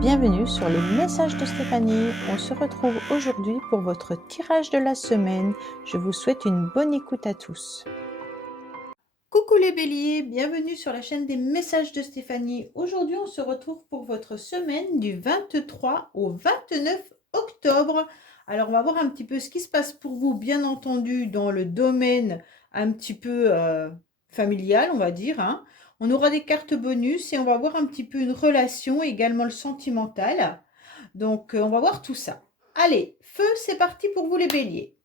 Bienvenue sur les messages de Stéphanie. On se retrouve aujourd'hui pour votre tirage de la semaine. Je vous souhaite une bonne écoute à tous. Coucou les béliers, bienvenue sur la chaîne des messages de Stéphanie. Aujourd'hui, on se retrouve pour votre semaine du 23 au 29 octobre. Alors, on va voir un petit peu ce qui se passe pour vous, bien entendu, dans le domaine un petit peu familial, on va dire, hein. On aura des cartes bonus et on va voir un petit peu une relation, également le sentimental. Donc, on va voir tout ça. Allez, feu, c'est parti pour vous les béliers.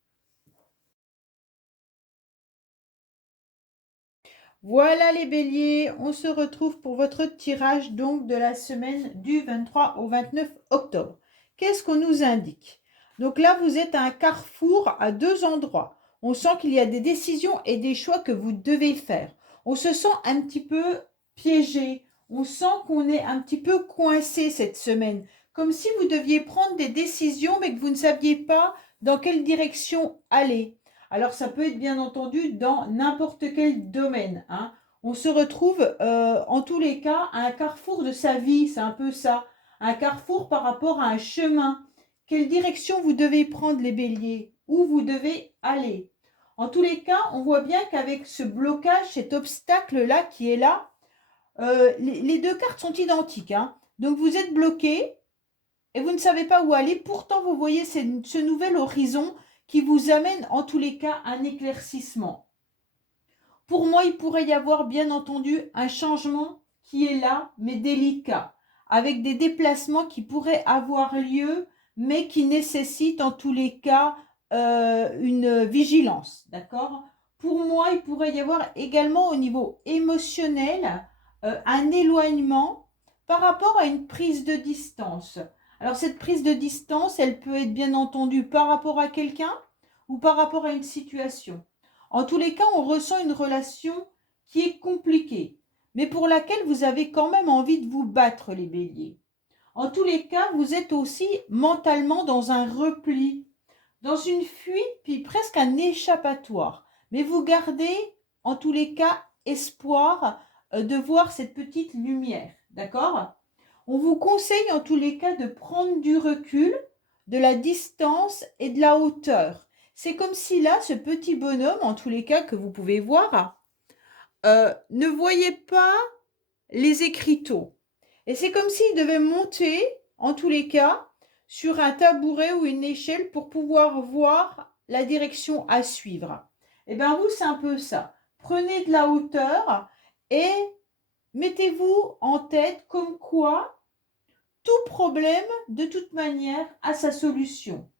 Voilà les béliers, on se retrouve pour votre tirage donc de la semaine du 23 au 29 octobre. Qu'est-ce qu'on nous indique? Donc là, vous êtes à un carrefour à deux endroits. On sent qu'il y a des décisions et des choix que vous devez faire. On se sent un petit peu piégé. On sent qu'on est un petit peu coincé cette semaine. Comme si vous deviez prendre des décisions mais que vous ne saviez pas dans quelle direction aller. Alors, ça peut être bien entendu dans n'importe quel domaine, hein. On se retrouve en tous les cas à un carrefour de sa vie, c'est un peu ça. Un carrefour par rapport à un chemin. Quelle direction vous devez prendre les béliers? Où vous devez aller? En tous les cas, on voit bien qu'avec ce blocage, cet obstacle-là qui est là, les deux cartes sont identiques, hein. Donc, vous êtes bloqué et vous ne savez pas où aller. Pourtant, vous voyez ce nouvel horizon qui vous amène en tous les cas un éclaircissement. Pour moi, il pourrait y avoir bien entendu un changement qui est là, mais délicat, avec des déplacements qui pourraient avoir lieu, mais qui nécessitent en tous les cas une vigilance, d'accord? Pour moi, il pourrait y avoir également au niveau émotionnel un éloignement par rapport à une prise de distance. Alors cette prise de distance, elle peut être bien entendu par rapport à quelqu'un ou par rapport à une situation. En tous les cas, on ressent une relation qui est compliquée, mais pour laquelle vous avez quand même envie de vous battre, les béliers. En tous les cas, vous êtes aussi mentalement dans un repli, dans une fuite, puis presque un échappatoire. Mais vous gardez, en tous les cas, espoir de voir cette petite lumière, d'accord? On vous conseille en tous les cas de prendre du recul, de la distance et de la hauteur. C'est comme si là, ce petit bonhomme, en tous les cas que vous pouvez voir, ne voyait pas les écriteaux. Et c'est comme s'il devait monter, en tous les cas, sur un tabouret ou une échelle pour pouvoir voir la direction à suivre. Et bien vous, c'est un peu ça. Prenez de la hauteur et mettez-vous en tête comme quoi tout problème, de toute manière, a sa solution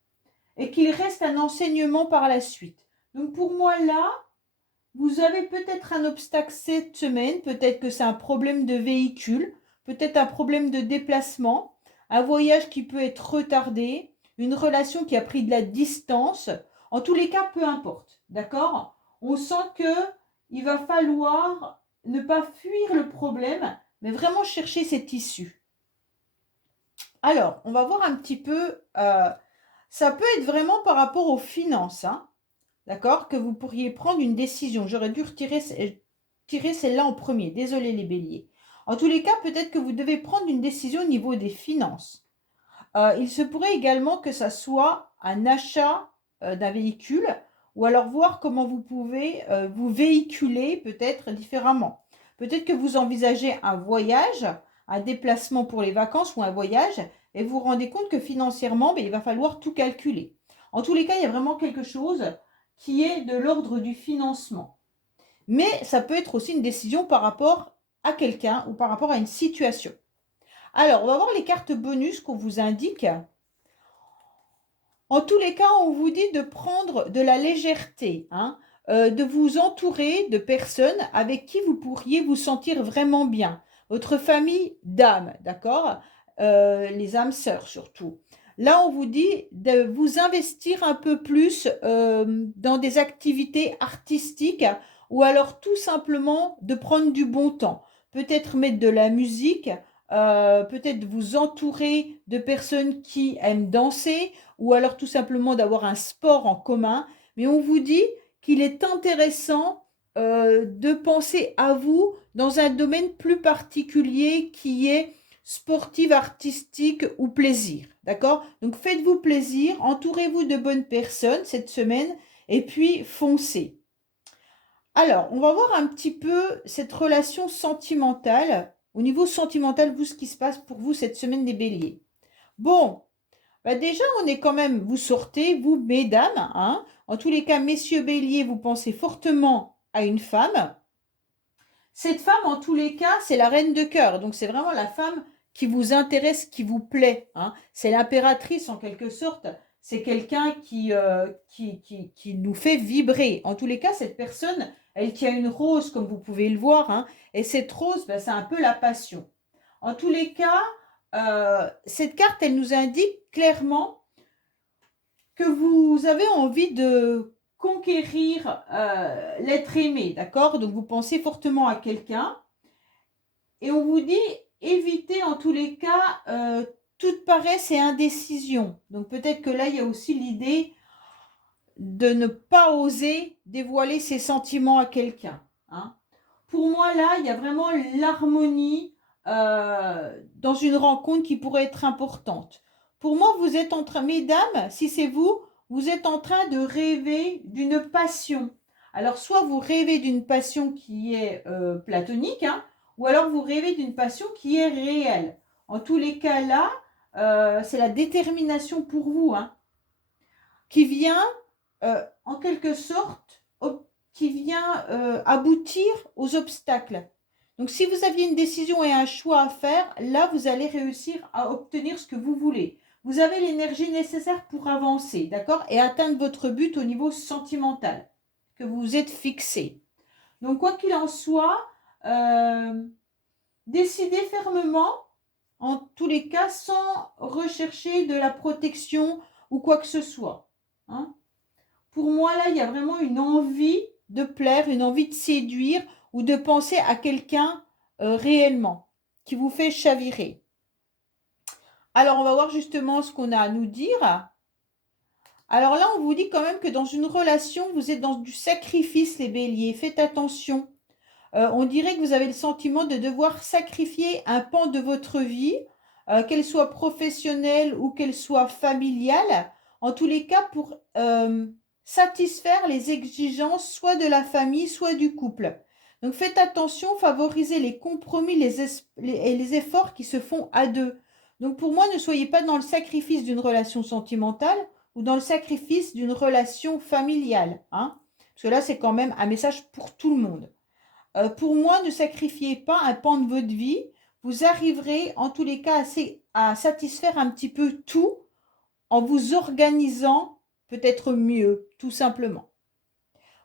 et qu'il reste un enseignement par la suite. Donc pour moi, là, vous avez peut-être un obstacle cette semaine, peut-être que c'est un problème de véhicule, peut-être un problème de déplacement, un voyage qui peut être retardé, une relation qui a pris de la distance. En tous les cas, peu importe, d'accord? On sent qu'il va falloir ne pas fuir le problème, mais vraiment chercher cette issue. Alors, on va voir un petit peu, ça peut être vraiment par rapport aux finances, hein, d'accord, que vous pourriez prendre une décision. J'aurais dû tirer celle-là en premier, désolé les béliers. En tous les cas, peut-être que vous devez prendre une décision au niveau des finances. Il se pourrait également que ça soit un achat d'un véhicule ou alors voir comment vous pouvez vous véhiculer peut-être différemment. Peut-être que vous envisagez un voyage, un déplacement pour les vacances ou un voyage et vous vous rendez compte que financièrement, il va falloir tout calculer. En tous les cas, il y a vraiment quelque chose qui est de l'ordre du financement. Mais ça peut être aussi une décision par rapport à quelqu'un ou par rapport à une situation. Alors, on va voir les cartes bonus qu'on vous indique. En tous les cas, on vous dit de prendre de la légèreté, hein, de vous entourer de personnes avec qui vous pourriez vous sentir vraiment bien. Votre famille d'âme, d'accord? Les âmes sœurs surtout. Là, on vous dit de vous investir un peu plus dans des activités artistiques ou alors tout simplement de prendre du bon temps. Peut-être mettre de la musique, peut-être vous entourer de personnes qui aiment danser ou alors tout simplement d'avoir un sport en commun. Mais on vous dit qu'il est intéressant de penser à vous dans un domaine plus particulier qui est sportive, artistique ou plaisir. D'accord? Donc faites-vous plaisir, entourez-vous de bonnes personnes cette semaine et puis foncez. Alors, on va voir un petit peu cette relation sentimentale. Au niveau sentimental, vous, ce qui se passe pour vous cette semaine des béliers. Bon, bah déjà, on est quand même, vous sortez, vous, mesdames, hein. En tous les cas, messieurs béliers, vous pensez fortement à une femme. Cette femme, en tous les cas, c'est la reine de cœur. Donc, c'est vraiment la femme qui vous intéresse, qui vous plaît, hein. C'est l'impératrice, en quelque sorte. C'est quelqu'un qui nous fait vibrer. En tous les cas, cette personne, elle tient une rose, comme vous pouvez le voir, hein. Et cette rose, ben, c'est un peu la passion. En tous les cas, cette carte, elle nous indique clairement que vous avez envie de conquérir l'être aimé, d'accord? Donc vous pensez fortement à quelqu'un et on vous dit évitez en tous les cas toute paresse et indécision. Donc peut-être que là il y a aussi l'idée de ne pas oser dévoiler ses sentiments à quelqu'un, hein. Pour moi là il y a vraiment l'harmonie dans une rencontre qui pourrait être importante. Pour moi, vous êtes en train, mesdames, si c'est vous, vous êtes en train de rêver d'une passion. Alors, soit vous rêvez d'une passion qui est platonique, hein, ou alors vous rêvez d'une passion qui est réelle. En tous les cas, là, c'est la détermination pour vous, hein, qui vient, en quelque sorte, qui vient aboutir aux obstacles. Donc, si vous aviez une décision et un choix à faire, là, vous allez réussir à obtenir ce que vous voulez. Vous avez l'énergie nécessaire pour avancer, d'accord? Et atteindre votre but au niveau sentimental que vous vous êtes fixé. Donc, quoi qu'il en soit, décidez fermement, en tous les cas, sans rechercher de la protection ou quoi que ce soit, hein. Pour moi, là, il y a vraiment une envie de plaire, une envie de séduire ou de penser à quelqu'un réellement qui vous fait chavirer. Alors, on va voir justement ce qu'on a à nous dire. Alors là, on vous dit quand même que dans une relation, vous êtes dans du sacrifice, les béliers. Faites attention. On dirait que vous avez le sentiment de devoir sacrifier un pan de votre vie, qu'elle soit professionnelle ou qu'elle soit familiale, en tous les cas pour satisfaire les exigences soit de la famille, soit du couple. Donc faites attention, favorisez les compromis et les efforts qui se font à deux. Donc pour moi, ne soyez pas dans le sacrifice d'une relation sentimentale ou dans le sacrifice d'une relation familiale, hein, parce que là, c'est quand même un message pour tout le monde. Pour moi, ne sacrifiez pas un pan de votre vie. Vous arriverez en tous les cas à satisfaire un petit peu tout en vous organisant peut-être mieux, tout simplement.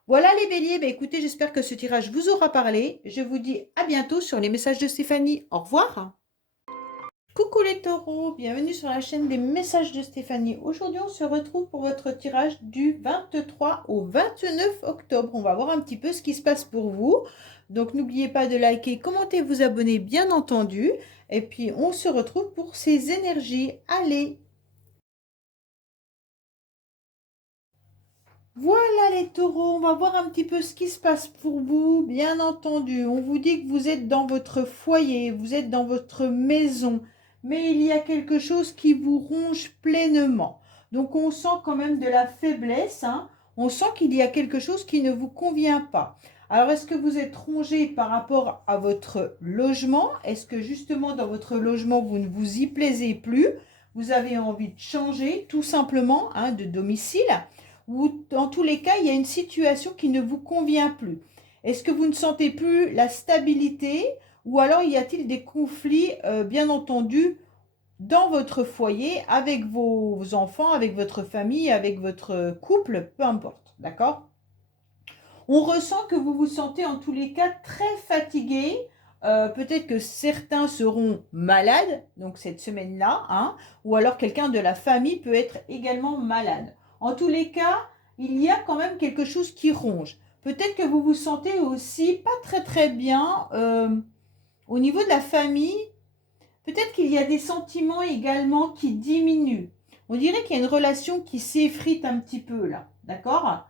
Voilà les béliers, écoutez, j'espère que ce tirage vous aura parlé. Je vous dis à bientôt sur les messages de Stéphanie. Au revoir. Coucou les taureaux, bienvenue sur la chaîne des messages de Stéphanie. Aujourd'hui, on se retrouve pour votre tirage du 23 au 29 octobre. On va voir un petit peu ce qui se passe pour vous. Donc, n'oubliez pas de liker, commenter, vous abonner, bien entendu. Et puis, on se retrouve pour ces énergies. Allez! Voilà les taureaux, on va voir un petit peu ce qui se passe pour vous. Bien entendu, on vous dit que vous êtes dans votre foyer, vous êtes dans votre maison, mais il y a quelque chose qui vous ronge pleinement. Donc on sent quand même de la faiblesse, hein. On sent qu'il y a quelque chose qui ne vous convient pas. Alors est-ce que vous êtes rongé par rapport à votre logement? Est-ce que justement dans votre logement vous ne vous y plaisez plus? Vous avez envie de changer tout simplement, hein, de domicile? Ou dans tous les cas, il y a une situation qui ne vous convient plus. Est-ce que vous ne sentez plus la stabilité ou alors y a-t-il des conflits, bien entendu, dans votre foyer, avec vos enfants, avec votre famille, avec votre couple, peu importe, d'accord? On ressent que vous vous sentez en tous les cas très fatigué. Peut-être que certains seront malades, donc cette semaine-là, hein, ou alors quelqu'un de la famille peut être également malade. En tous les cas, il y a quand même quelque chose qui ronge. Peut-être que vous vous sentez aussi pas très très bien au niveau de la famille. Peut-être qu'il y a des sentiments également qui diminuent. On dirait qu'il y a une relation qui s'effrite un petit peu là, d'accord?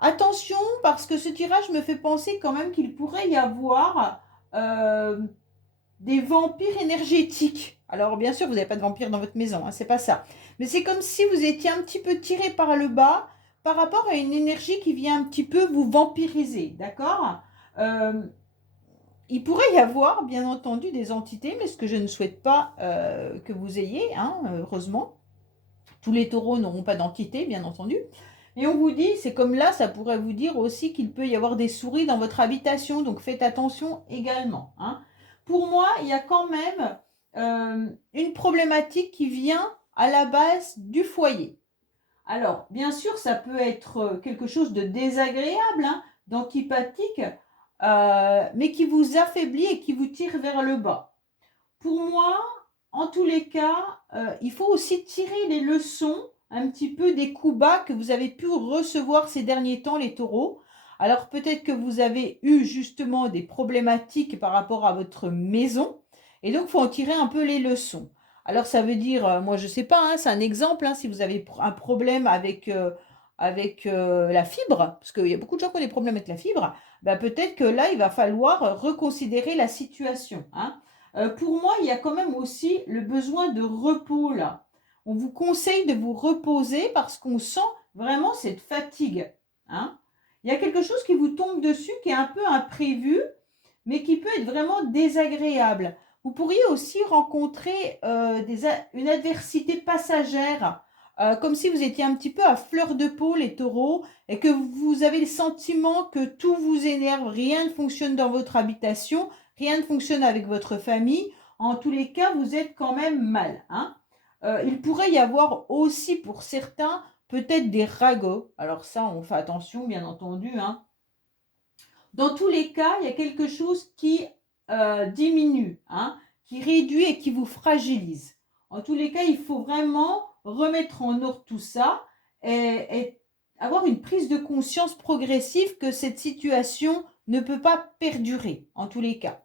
Attention, parce que ce tirage me fait penser quand même qu'il pourrait y avoir des vampires énergétiques. Alors, bien sûr, vous n'avez pas de vampires dans votre maison, hein, c'est pas ça. Mais c'est comme si vous étiez un petit peu tiré par le bas par rapport à une énergie qui vient un petit peu vous vampiriser, d'accord? Euh, il pourrait y avoir, bien entendu, des entités, mais ce que je ne souhaite pas que vous ayez, hein, heureusement. Tous les taureaux n'auront pas d'entité, bien entendu. Et on vous dit, c'est comme là, ça pourrait vous dire aussi qu'il peut y avoir des souris dans votre habitation, donc faites attention également, hein. Pour moi, il y a quand même une problématique qui vient à la base du foyer. Alors, bien sûr, ça peut être quelque chose de désagréable, hein, d'antipathique, mais qui vous affaiblit et qui vous tire vers le bas. Pour moi, en tous les cas, il faut aussi tirer les leçons un petit peu des coups bas que vous avez pu recevoir ces derniers temps, les taureaux. Alors peut-être que vous avez eu justement des problématiques par rapport à votre maison, et donc il faut en tirer un peu les leçons. Alors ça veut dire, moi je ne sais pas, hein, c'est un exemple, hein, si vous avez un problème avec la fibre, parce qu'il y a beaucoup de gens qui ont des problèmes avec la fibre, bah, peut-être que là il va falloir reconsidérer la situation, hein. Pour moi, il y a quand même aussi le besoin de repos là. On vous conseille de vous reposer parce qu'on sent vraiment cette fatigue, hein. Il y a quelque chose qui vous tombe dessus qui est un peu imprévu, mais qui peut être vraiment désagréable. Vous pourriez aussi rencontrer une adversité passagère, comme si vous étiez un petit peu à fleur de peau, les taureaux, et que vous avez le sentiment que tout vous énerve, rien ne fonctionne dans votre habitation, rien ne fonctionne avec votre famille. En tous les cas, vous êtes quand même mal, hein. Il pourrait y avoir aussi pour certains peut-être des ragots. Alors ça, on fait attention, bien entendu, hein. Dans tous les cas, il y a quelque chose qui diminue, hein, qui réduit et qui vous fragilise. En tous les cas, il faut vraiment remettre en ordre tout ça et avoir une prise de conscience progressive que cette situation ne peut pas perdurer, en tous les cas.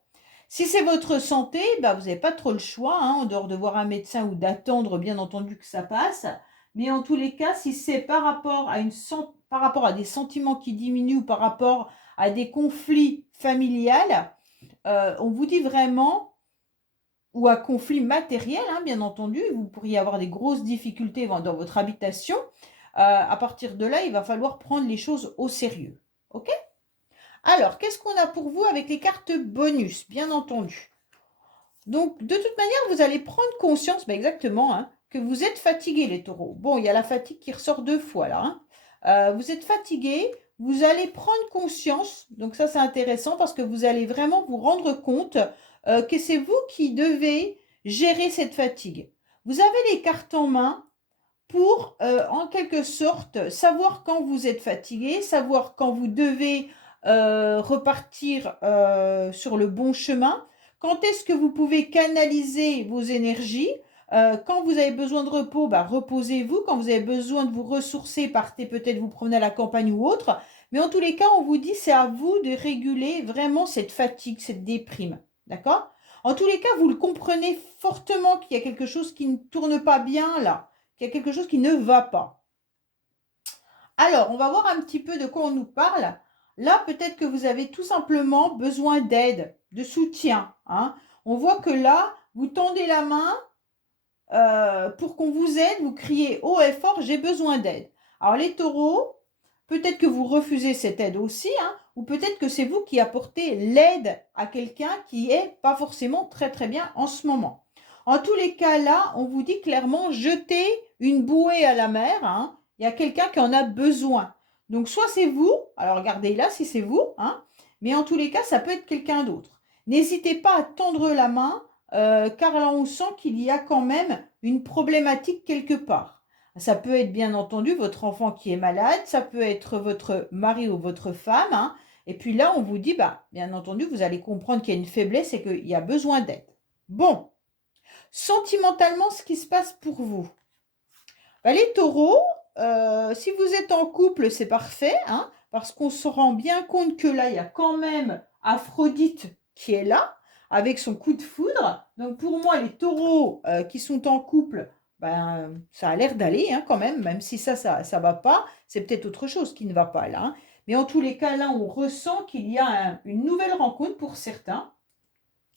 Si c'est votre santé, bah, vous n'avez pas trop le choix, hein, en dehors de voir un médecin ou d'attendre, bien entendu, que ça passe. Mais en tous les cas, si c'est par rapport à des sentiments qui diminuent ou par rapport à des conflits familiales, on vous dit vraiment, ou à conflits matériels, hein, bien entendu, vous pourriez avoir des grosses difficultés dans votre habitation. À partir de là, il va falloir prendre les choses au sérieux. OK? Alors, qu'est-ce qu'on a pour vous avec les cartes bonus, bien entendu? Donc, de toute manière, vous allez prendre conscience, bah exactement, hein, que vous êtes fatigué, les taureaux. Bon, il y a la fatigue qui ressort deux fois là, hein. Vous êtes fatigué, vous allez prendre conscience, donc ça c'est intéressant parce que vous allez vraiment vous rendre compte que c'est vous qui devez gérer cette fatigue. Vous avez les cartes en main pour, en quelque sorte, savoir quand vous êtes fatigué, savoir quand vous devez repartir sur le bon chemin, quand est-ce que vous pouvez canaliser vos énergies. Quand vous avez besoin de repos, bah, reposez-vous. Quand vous avez besoin de vous ressourcer, partez peut-être vous promener à la campagne ou autre. Mais en tous les cas, on vous dit c'est à vous de réguler vraiment cette fatigue, cette déprime. D'accord? En tous les cas, vous le comprenez fortement qu'il y a quelque chose qui ne tourne pas bien là, qu'il y a quelque chose qui ne va pas. Alors, on va voir un petit peu de quoi on nous parle. Là, peut-être que vous avez tout simplement besoin d'aide, de soutien, hein. On voit que là, vous tendez la main pour qu'on vous aide, vous criez haut et fort, j'ai besoin d'aide. Alors les taureaux, peut-être que vous refusez cette aide aussi, hein, ou peut-être que c'est vous qui apportez l'aide à quelqu'un qui est pas forcément très très bien en ce moment. En tous les cas là, on vous dit clairement, jetez une bouée à la mer, hein. Il y a quelqu'un qui en a besoin. Donc soit c'est vous, alors regardez là si c'est vous, hein, mais en tous les cas, ça peut être quelqu'un d'autre. N'hésitez pas à tendre la main, car là on sent qu'il y a quand même une problématique quelque part. Ça peut être bien entendu votre enfant qui est malade, ça peut être votre mari ou votre femme, hein. Et puis là, on vous dit, bah, bien entendu, vous allez comprendre qu'il y a une faiblesse et qu'il y a besoin d'aide. Bon, sentimentalement, ce qui se passe pour vous. Bah, les taureaux, si vous êtes en couple, c'est parfait, hein, parce qu'on se rend bien compte que là, il y a quand même Aphrodite qui est là, avec son coup de foudre. Donc pour moi, les taureaux qui sont en couple, ben, ça a l'air d'aller, hein, quand même si ça va pas, c'est peut-être autre chose qui ne va pas là, hein. Mais en tous les cas, là, on ressent qu'il y a une nouvelle rencontre pour certains.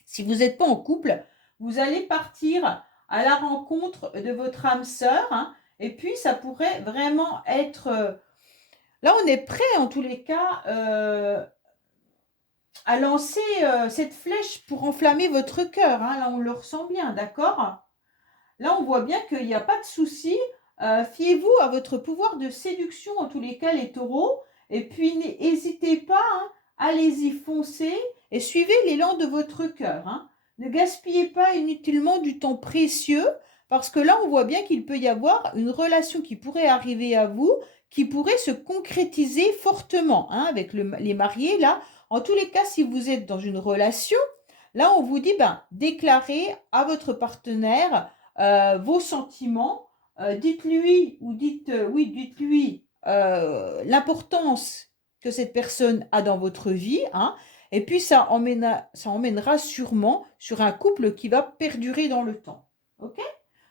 Si vous n'êtes pas en couple, vous allez partir à la rencontre de votre âme sœur, hein, et puis ça pourrait vraiment être... là, on est prêt en tous les cas à lancer cette flèche pour enflammer votre cœur. Hein. Là, on le ressent bien, d'accord? Là, on voit bien qu'il n'y a pas de souci. Fiez-vous à votre pouvoir de séduction, en tous les cas, les taureaux. Et puis, n'hésitez pas, hein, allez-y, foncez et suivez l'élan de votre cœur. Hein. Ne gaspillez pas inutilement du temps précieux, parce que là, on voit bien qu'il peut y avoir une relation qui pourrait arriver à vous, qui pourrait se concrétiser fortement, hein, avec les mariés. Là, en tous les cas, si vous êtes dans une relation, là, on vous dit, ben, déclarez à votre partenaire vos sentiments, dites-lui ou dites-lui l'importance que cette personne a dans votre vie, hein, et puis ça emmènera sûrement sur un couple qui va perdurer dans le temps. Ok?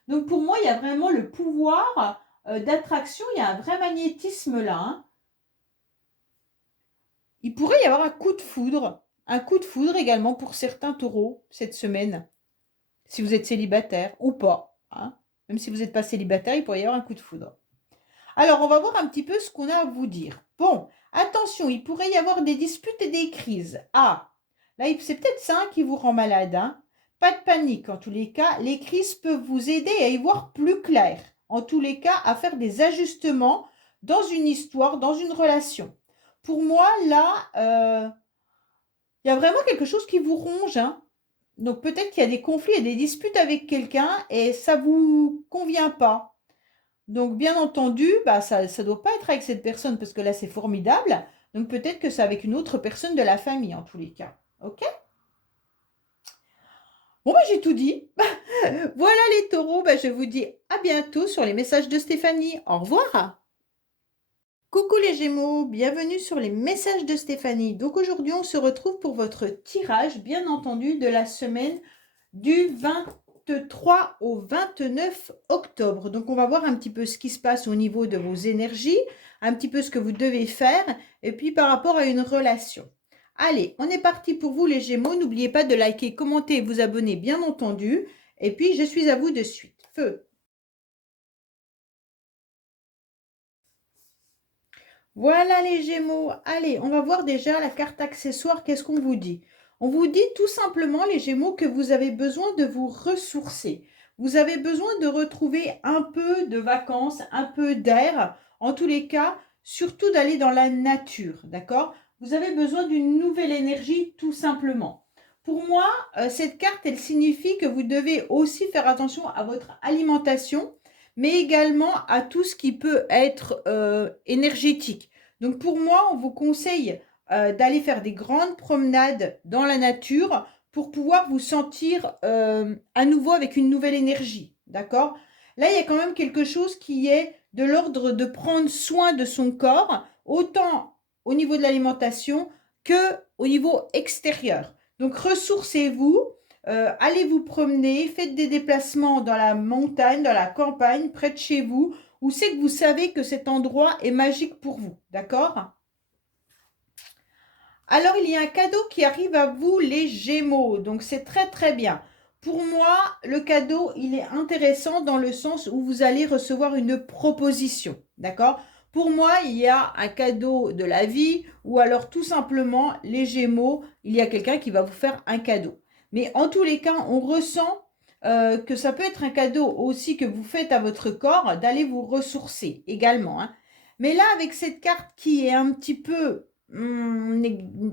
Donc pour moi, il y a vraiment le pouvoir d'attraction, il y a un vrai magnétisme là. Hein. Il pourrait y avoir un coup de foudre également pour certains taureaux cette semaine, si vous êtes célibataire ou pas. Hein. Même si vous n'êtes pas célibataire, il pourrait y avoir un coup de foudre. Alors, on va voir un petit peu ce qu'on a à vous dire. Bon, attention, il pourrait y avoir des disputes et des crises. Ah, là, c'est peut-être ça qui vous rend malade. Hein. Pas de panique, en tous les cas. Les crises peuvent vous aider à y voir plus clair. En tous les cas, à faire des ajustements dans une histoire, dans une relation. Pour moi, là, il y a vraiment quelque chose qui vous ronge. Hein. Donc peut-être qu'il y a des conflits et des disputes avec quelqu'un et ça ne vous convient pas. Donc bien entendu, bah, ça ne doit pas être avec cette personne parce que là c'est formidable. Donc peut-être que c'est avec une autre personne de la famille en tous les cas. Ok? Bon bah j'ai tout dit. Voilà les taureaux, bah, je vous dis à bientôt sur les messages de Stéphanie. Au revoir. Coucou les Gémeaux, bienvenue sur les messages de Stéphanie. Donc aujourd'hui on se retrouve pour votre tirage, bien entendu, de la semaine du 23 au 29 octobre. Donc, on va voir un petit peu ce qui se passe au niveau de vos énergies, un petit peu ce que vous devez faire, et puis par rapport à une relation. Allez, on est parti pour vous les Gémeaux. N'oubliez pas de liker, commenter et vous abonner, bien entendu. Et puis, je suis à vous de suite. Feu. Voilà les Gémeaux. Allez, on va voir déjà la carte accessoire. Qu'est-ce qu'on vous dit? On vous dit tout simplement, les Gémeaux, que vous avez besoin de vous ressourcer. Vous avez besoin de retrouver un peu de vacances, un peu d'air. En tous les cas, surtout d'aller dans la nature, d'accord? Vous avez besoin d'une nouvelle énergie, tout simplement. Pour moi, cette carte, elle signifie que vous devez aussi faire attention à votre alimentation, mais également à tout ce qui peut être énergétique. Donc pour moi, on vous conseille d'aller faire des grandes promenades dans la nature pour pouvoir vous sentir à nouveau avec une nouvelle énergie. D'accord? Là, il y a quand même quelque chose qui est de l'ordre de prendre soin de son corps, autant au niveau de l'alimentation que au niveau extérieur. Donc ressourcez-vous, allez vous promener, faites des déplacements dans la montagne, dans la campagne, près de chez vous, où c'est que vous savez que cet endroit est magique pour vous. D'accord? Alors, il y a un cadeau qui arrive à vous, les Gémeaux. Donc, c'est très, très bien. Pour moi, le cadeau, il est intéressant dans le sens où vous allez recevoir une proposition. D'accord? Pour moi, il y a un cadeau de la vie ou alors tout simplement, les Gémeaux, il y a quelqu'un qui va vous faire un cadeau. Mais en tous les cas, on ressent que ça peut être un cadeau aussi que vous faites à votre corps d'aller vous ressourcer également. Hein. Mais là, avec cette carte qui est un petit peu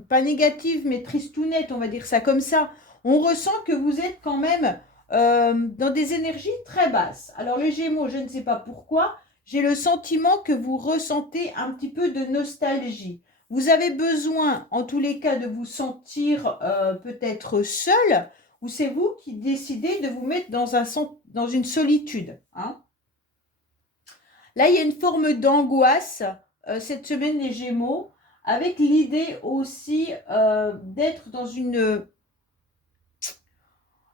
pas négative, mais tristounette, on va dire ça comme ça, on ressent que vous êtes quand même dans des énergies très basses. Alors les Gémeaux, je ne sais pas pourquoi, j'ai le sentiment que vous ressentez un petit peu de nostalgie. Vous avez besoin, en tous les cas, de vous sentir peut-être seul, ou c'est vous qui décidez de vous mettre dans une solitude. Hein. Là, il y a une forme d'angoisse cette semaine, les Gémeaux, avec l'idée aussi d'être dans une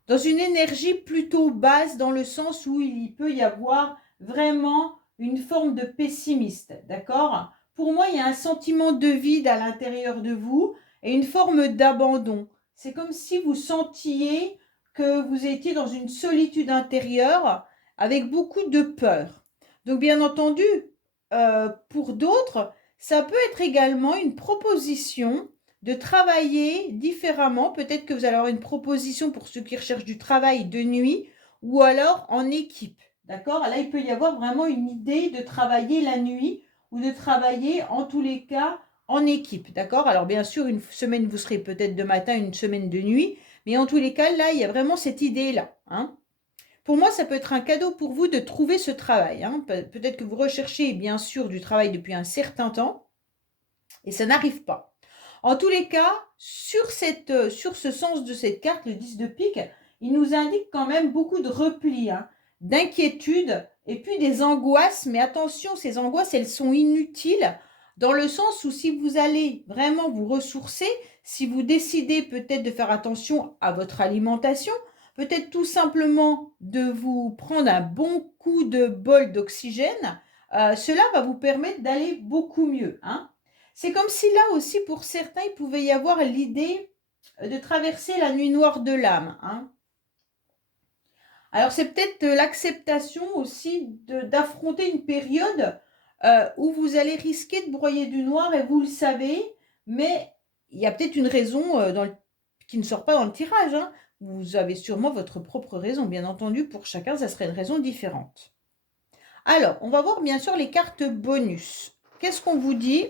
énergie plutôt basse, dans le sens où il peut y avoir vraiment une forme de pessimiste, d'accord? Pour moi, il y a un sentiment de vide à l'intérieur de vous et une forme d'abandon. c'est comme si vous sentiez que vous étiez dans une solitude intérieure avec beaucoup de peur. Donc, bien entendu, pour d'autres, ça peut être également une proposition de travailler différemment. Peut-être que vous allez avoir une proposition pour ceux qui recherchent du travail de nuit ou alors en équipe. D'accord? Là, il peut y avoir vraiment une idée de travailler la nuit ou de travailler en tous les cas en équipe. D'accord? Alors, bien sûr, une semaine, vous serez peut-être de matin, une semaine de nuit. Mais en tous les cas, là, il y a vraiment cette idée-là. Hein? Pour moi, ça peut être un cadeau pour vous de trouver ce travail. Hein. Peut-être que vous recherchez bien sûr du travail depuis un certain temps et ça n'arrive pas. En tous les cas, sur ce sens de cette carte, le 10 de pique, il nous indique quand même beaucoup de repli, hein, d'inquiétude et puis des angoisses. Mais attention, ces angoisses, elles sont inutiles dans le sens où si vous allez vraiment vous ressourcer, si vous décidez peut-être de faire attention à votre alimentation, peut-être tout simplement de vous prendre un bon coup de bol d'oxygène, cela va vous permettre d'aller beaucoup mieux. Hein. C'est comme si là aussi, pour certains, il pouvait y avoir l'idée de traverser la nuit noire de l'âme. Hein. Alors, c'est peut-être l'acceptation aussi d'affronter une période où vous allez risquer de broyer du noir et vous le savez, mais il y a peut-être une raison qui ne sort pas dans le tirage. Hein. Vous avez sûrement votre propre raison, bien entendu, pour chacun, ça serait une raison différente. Alors, on va voir bien sûr les cartes bonus. Qu'est-ce qu'on vous dit ?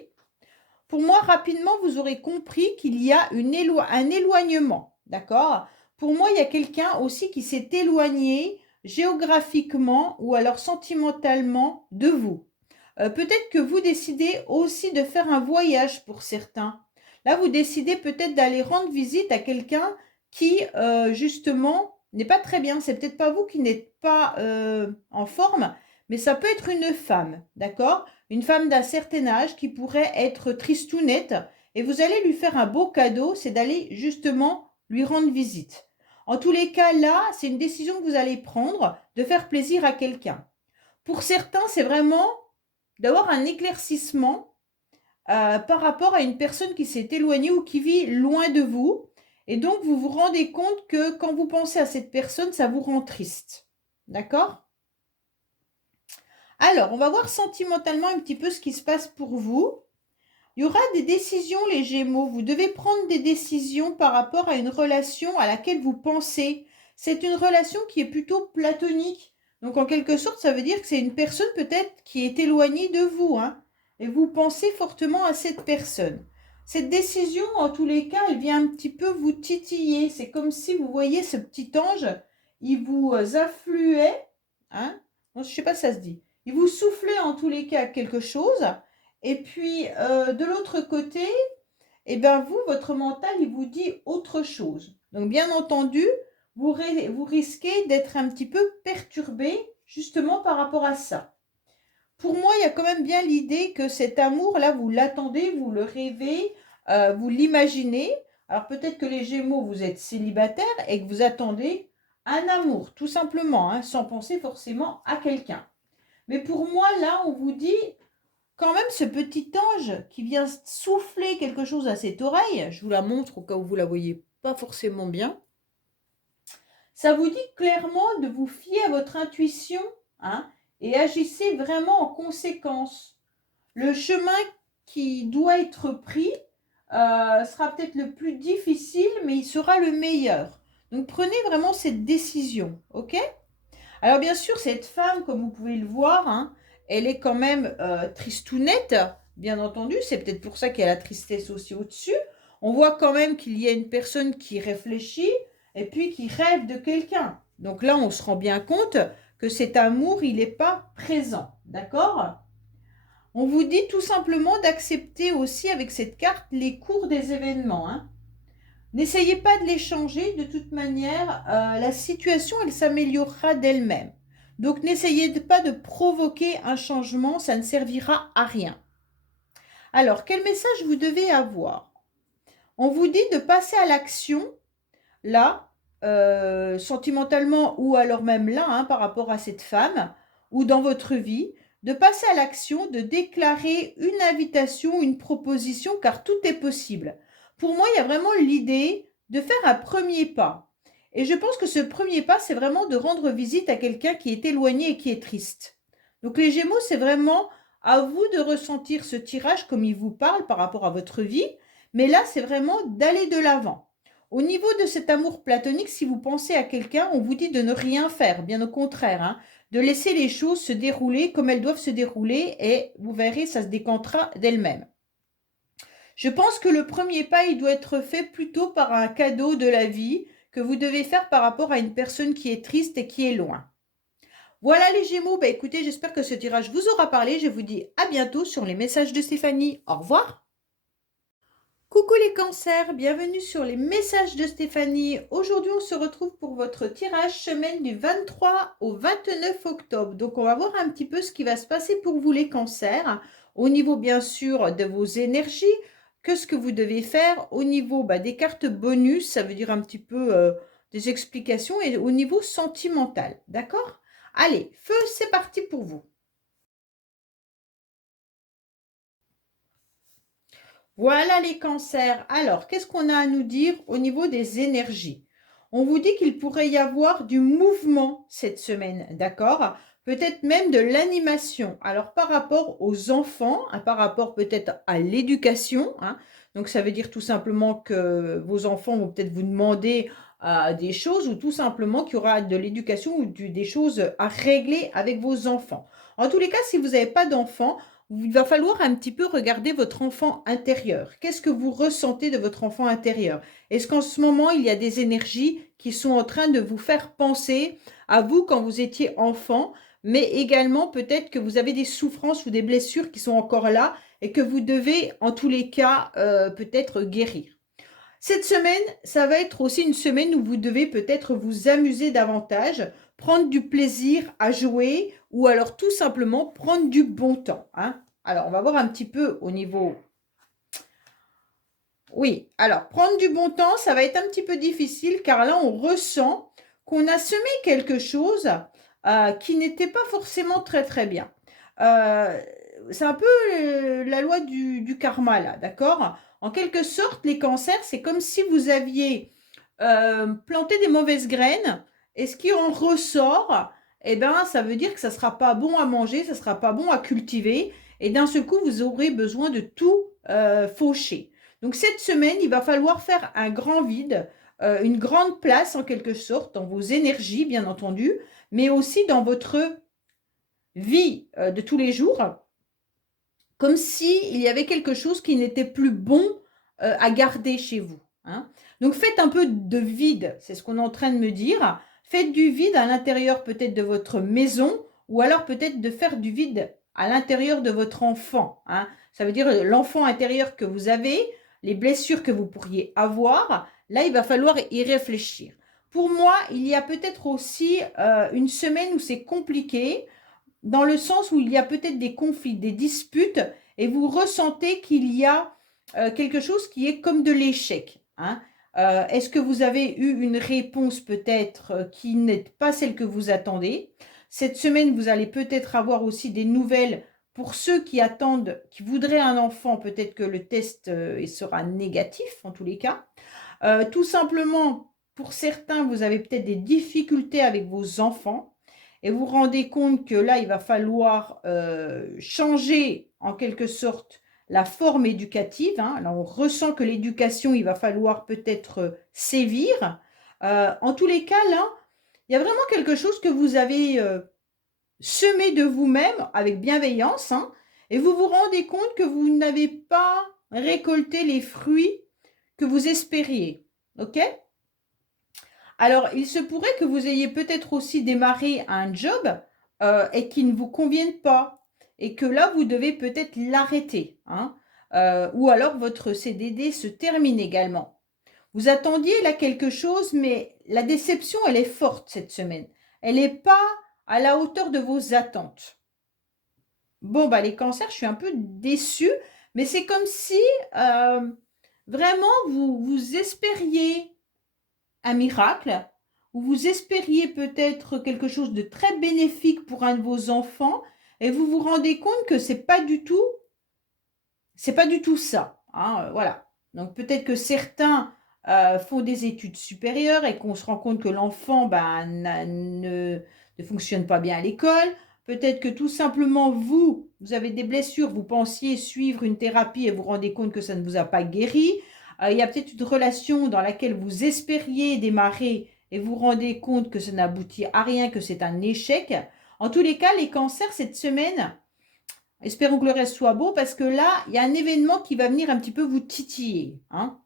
Pour moi, rapidement, vous aurez compris qu'il y a un éloignement, d'accord ? Pour moi, il y a quelqu'un aussi qui s'est éloigné géographiquement ou alors sentimentalement de vous. Peut-être que vous décidez aussi de faire un voyage pour certains. Là, vous décidez peut-être d'aller rendre visite à quelqu'un qui, justement, n'est pas très bien. C'est peut-être pas vous qui n'êtes pas en forme, mais ça peut être une femme, d'accord ? Une femme d'un certain âge qui pourrait être tristounette et vous allez lui faire un beau cadeau, c'est d'aller justement lui rendre visite. En tous les cas, là, c'est une décision que vous allez prendre de faire plaisir à quelqu'un. Pour certains, c'est vraiment d'avoir un éclaircissement par rapport à une personne qui s'est éloignée ou qui vit loin de vous. Et donc, vous vous rendez compte que quand vous pensez à cette personne, ça vous rend triste. D'accord ? Alors, on va voir sentimentalement un petit peu ce qui se passe pour vous. Il y aura des décisions, les Gémeaux. Vous devez prendre des décisions par rapport à une relation à laquelle vous pensez. C'est une relation qui est plutôt platonique. Donc, en quelque sorte, ça veut dire que c'est une personne peut-être qui est éloignée de vous. Hein, et vous pensez fortement à cette personne. Cette décision, en tous les cas, elle vient un petit peu vous titiller. C'est comme si vous voyez ce petit ange, il vous affluait. Hein, je ne sais pas si ça se dit. Il vous soufflait en tous les cas quelque chose. Et puis, de l'autre côté, eh ben vous, votre mental, il vous dit autre chose. Donc, bien entendu, vous risquez d'être un petit peu perturbé justement par rapport à ça. Pour moi, il y a quand même bien l'idée que cet amour-là, vous l'attendez, vous le rêvez, vous l'imaginez. Alors, peut-être que les Gémeaux, vous êtes célibataire et que vous attendez un amour, tout simplement, hein, sans penser forcément à quelqu'un. Mais pour moi, là, on vous dit quand même ce petit ange qui vient souffler quelque chose à cette oreille. Je vous la montre au cas où vous ne la voyez pas forcément bien. Ça vous dit clairement de vous fier à votre intuition, hein, et agissez vraiment en conséquence. Le chemin qui doit être pris sera peut-être le plus difficile, mais il sera le meilleur. Donc prenez vraiment cette décision, ok ? Alors bien sûr, cette femme, comme vous pouvez le voir, hein, elle est quand même tristounette, bien entendu. C'est peut-être pour ça qu'il y a la tristesse aussi au-dessus. On voit quand même qu'il y a une personne qui réfléchit et puis qui rêve de quelqu'un. Donc là, on se rend bien compte que cet amour, il n'est pas présent. D'accord ? On vous dit tout simplement d'accepter aussi avec cette carte les cours des événements. Hein. N'essayez pas de les changer, de toute manière, la situation, elle s'améliorera d'elle-même. Donc, n'essayez pas de provoquer un changement, ça ne servira à rien. Alors, quel message vous devez avoir ? On vous dit de passer à l'action, là, sentimentalement ou alors même là, hein, par rapport à cette femme, ou dans votre vie, de passer à l'action, de déclarer une invitation, une proposition, car tout est possible. Pour moi, il y a vraiment l'idée de faire un premier pas. Et je pense que ce premier pas, c'est vraiment de rendre visite à quelqu'un qui est éloigné et qui est triste. Donc les Gémeaux, c'est vraiment à vous de ressentir ce tirage comme il vous parle par rapport à votre vie, mais là, c'est vraiment d'aller de l'avant. Au niveau de cet amour platonique, si vous pensez à quelqu'un, on vous dit de ne rien faire, bien au contraire, hein, de laisser les choses se dérouler comme elles doivent se dérouler et vous verrez, ça se décantera d'elle-même. Je pense que le premier pas, il doit être fait plutôt par un cadeau de la vie que vous devez faire par rapport à une personne qui est triste et qui est loin. Voilà les Gémeaux, bah écoutez, j'espère que ce tirage vous aura parlé. Je vous dis à bientôt sur les messages de Stéphanie. Au revoir. Coucou les cancers, bienvenue sur les messages de Stéphanie. Aujourd'hui, on se retrouve pour votre tirage semaine du 23 au 29 octobre. Donc, on va voir un petit peu ce qui va se passer pour vous les cancers. Au niveau, bien sûr, de vos énergies, que ce que vous devez faire. Au niveau des cartes bonus, ça veut dire un petit peu des explications. Et au niveau sentimental, d'accord? Allez, feu, c'est parti pour vous. Voilà les cancers. Alors, qu'est-ce qu'on a à nous dire au niveau des énergies? On vous dit qu'il pourrait y avoir du mouvement cette semaine, d'accord? Peut-être même de l'animation. Alors, par rapport aux enfants, hein, par rapport peut-être à l'éducation, hein, donc ça veut dire tout simplement que vos enfants vont peut-être vous demander des choses ou tout simplement qu'il y aura de l'éducation ou des choses à régler avec vos enfants. En tous les cas, si vous n'avez pas d'enfants, il va falloir un petit peu regarder votre enfant intérieur. Qu'est-ce que vous ressentez de votre enfant intérieur? Est-ce qu'en ce moment, il y a des énergies qui sont en train de vous faire penser à vous quand vous étiez enfant, mais également peut-être que vous avez des souffrances ou des blessures qui sont encore là et que vous devez, en tous les cas, peut-être guérir. Cette semaine, ça va être aussi une semaine où vous devez peut-être vous amuser davantage, prendre du plaisir à jouer ou alors tout simplement prendre du bon temps, hein. Alors, on va voir un petit peu au niveau... Oui, alors prendre du bon temps, ça va être un petit peu difficile car là, on ressent qu'on a semé quelque chose qui n'était pas forcément très très bien. Euh, c'est un peu la loi du karma là, d'accord? En quelque sorte, les cancers, c'est comme si vous aviez planté des mauvaises graines et ce qui en ressort, eh ben, ça veut dire que ça ne sera pas bon à manger, ça ne sera pas bon à cultiver et d'un seul coup, vous aurez besoin de tout faucher. Donc cette semaine, il va falloir faire un grand vide, une grande place en quelque sorte dans vos énergies, bien entendu, mais aussi dans votre vie de tous les jours, comme s'il y avait quelque chose qui n'était plus bon à garder chez vous, hein. Donc faites un peu de vide, c'est ce qu'on est en train de me dire. Faites du vide à l'intérieur peut-être de votre maison ou alors peut-être de faire du vide à l'intérieur de votre enfant, hein. Ça veut dire l'enfant intérieur que vous avez, les blessures que vous pourriez avoir. Là, il va falloir y réfléchir. Pour moi, il y a peut-être aussi une semaine où c'est compliqué dans le sens où il y a peut-être des conflits, des disputes, et vous ressentez qu'il y a quelque chose qui est comme de l'échec, hein. Est-ce que vous avez eu une réponse peut-être qui n'est pas celle que vous attendez? Cette semaine, vous allez peut-être avoir aussi des nouvelles pour ceux qui attendent, qui voudraient un enfant, peut-être que le test sera négatif en tous les cas. Tout simplement, pour certains, vous avez peut-être des difficultés avec vos enfants et vous vous rendez compte que là, il va falloir changer en quelque sorte la forme éducative, hein. Là, on ressent que l'éducation, il va falloir peut-être sévir. En tous les cas, là, il y a vraiment quelque chose que vous avez semé de vous-même avec bienveillance, hein, et vous vous rendez compte que vous n'avez pas récolté les fruits que vous espériez. OK? Alors, il se pourrait que vous ayez peut-être aussi démarré un job et qui ne vous convienne pas et que là, vous devez peut-être l'arrêter, hein. Ou alors votre CDD se termine également. Vous attendiez là quelque chose, mais la déception, elle est forte cette semaine. Elle n'est pas à la hauteur de vos attentes. Bon, les cancers, je suis un peu déçue, mais c'est comme si vraiment vous espériez un miracle, où vous espériez peut-être quelque chose de très bénéfique pour un de vos enfants, et vous vous rendez compte que c'est pas du tout ça, hein, voilà. Donc peut-être que certains font des études supérieures et qu'on se rend compte que l'enfant ne fonctionne pas bien à l'école. Peut-être que tout simplement, vous avez des blessures, vous pensiez suivre une thérapie et vous vous rendez compte que ça ne vous a pas guéri. Il y a peut-être une relation dans laquelle vous espériez démarrer et vous vous rendez compte que ça n'aboutit à rien, que c'est un échec. En tous les cas, les cancers cette semaine, espérons que le reste soit beau parce que là, il y a un événement qui va venir un petit peu vous titiller, hein.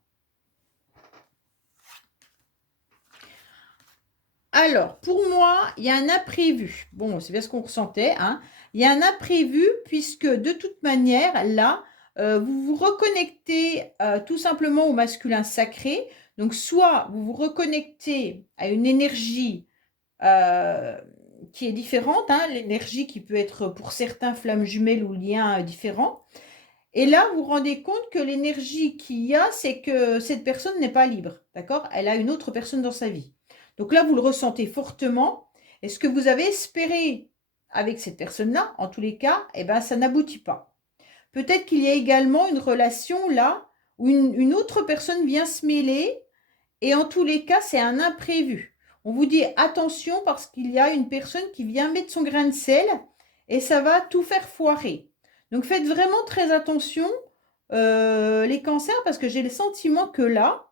Alors, pour moi, il y a un imprévu. Bon, c'est bien ce qu'on ressentait, hein. Il y a un imprévu puisque de toute manière, là, vous vous reconnectez tout simplement au masculin sacré. Donc, soit vous vous reconnectez à une énergie euh, qui est différente, hein, l'énergie qui peut être pour certains flammes jumelles ou liens différents. Et là, vous vous rendez compte que l'énergie qu'il y a, c'est que cette personne n'est pas libre, d'accord? Elle a une autre personne dans sa vie. Donc là, vous le ressentez fortement. Et ce que vous avez espéré avec cette personne-là, en tous les cas, eh ben, ça n'aboutit pas. Peut-être qu'il y a également une relation là où une autre personne vient se mêler et en tous les cas, c'est un imprévu. On vous dit attention parce qu'il y a une personne qui vient mettre son grain de sel et ça va tout faire foirer. Donc faites vraiment très attention, les cancers, parce que j'ai le sentiment que là,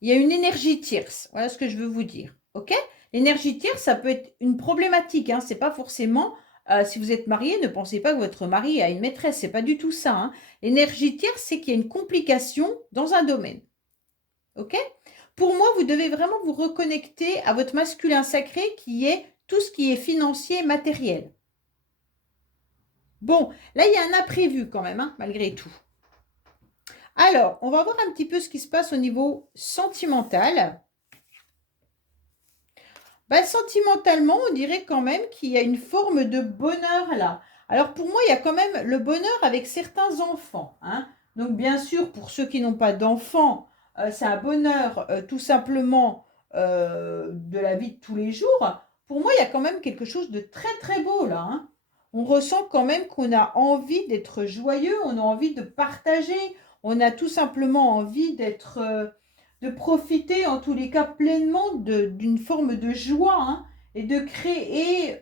il y a une énergie tierce. Voilà ce que je veux vous dire. Ok? L'énergie tierce, ça peut être une problématique. Hein. C'est pas forcément, si vous êtes marié, ne pensez pas que votre mari a une maîtresse. C'est pas du tout ça. Hein. L'énergie tierce, c'est qu'il y a une complication dans un domaine. Ok? Pour moi, vous devez vraiment vous reconnecter à votre masculin sacré qui est tout ce qui est financier et matériel. Bon, là, il y a un imprévu quand même, hein, malgré tout. Alors, on va voir un petit peu ce qui se passe au niveau sentimental. Sentimentalement, on dirait quand même qu'il y a une forme de bonheur là. Alors pour moi, il y a quand même le bonheur avec certains enfants, hein. Donc bien sûr, pour ceux qui n'ont pas d'enfants, c'est un bonheur tout simplement de la vie de tous les jours. Pour moi, il y a quand même quelque chose de très très beau là, hein. On ressent quand même qu'on a envie d'être joyeux, on a envie de partager, on a tout simplement envie d'être de profiter en tous les cas pleinement d'une forme de joie, hein, et de créer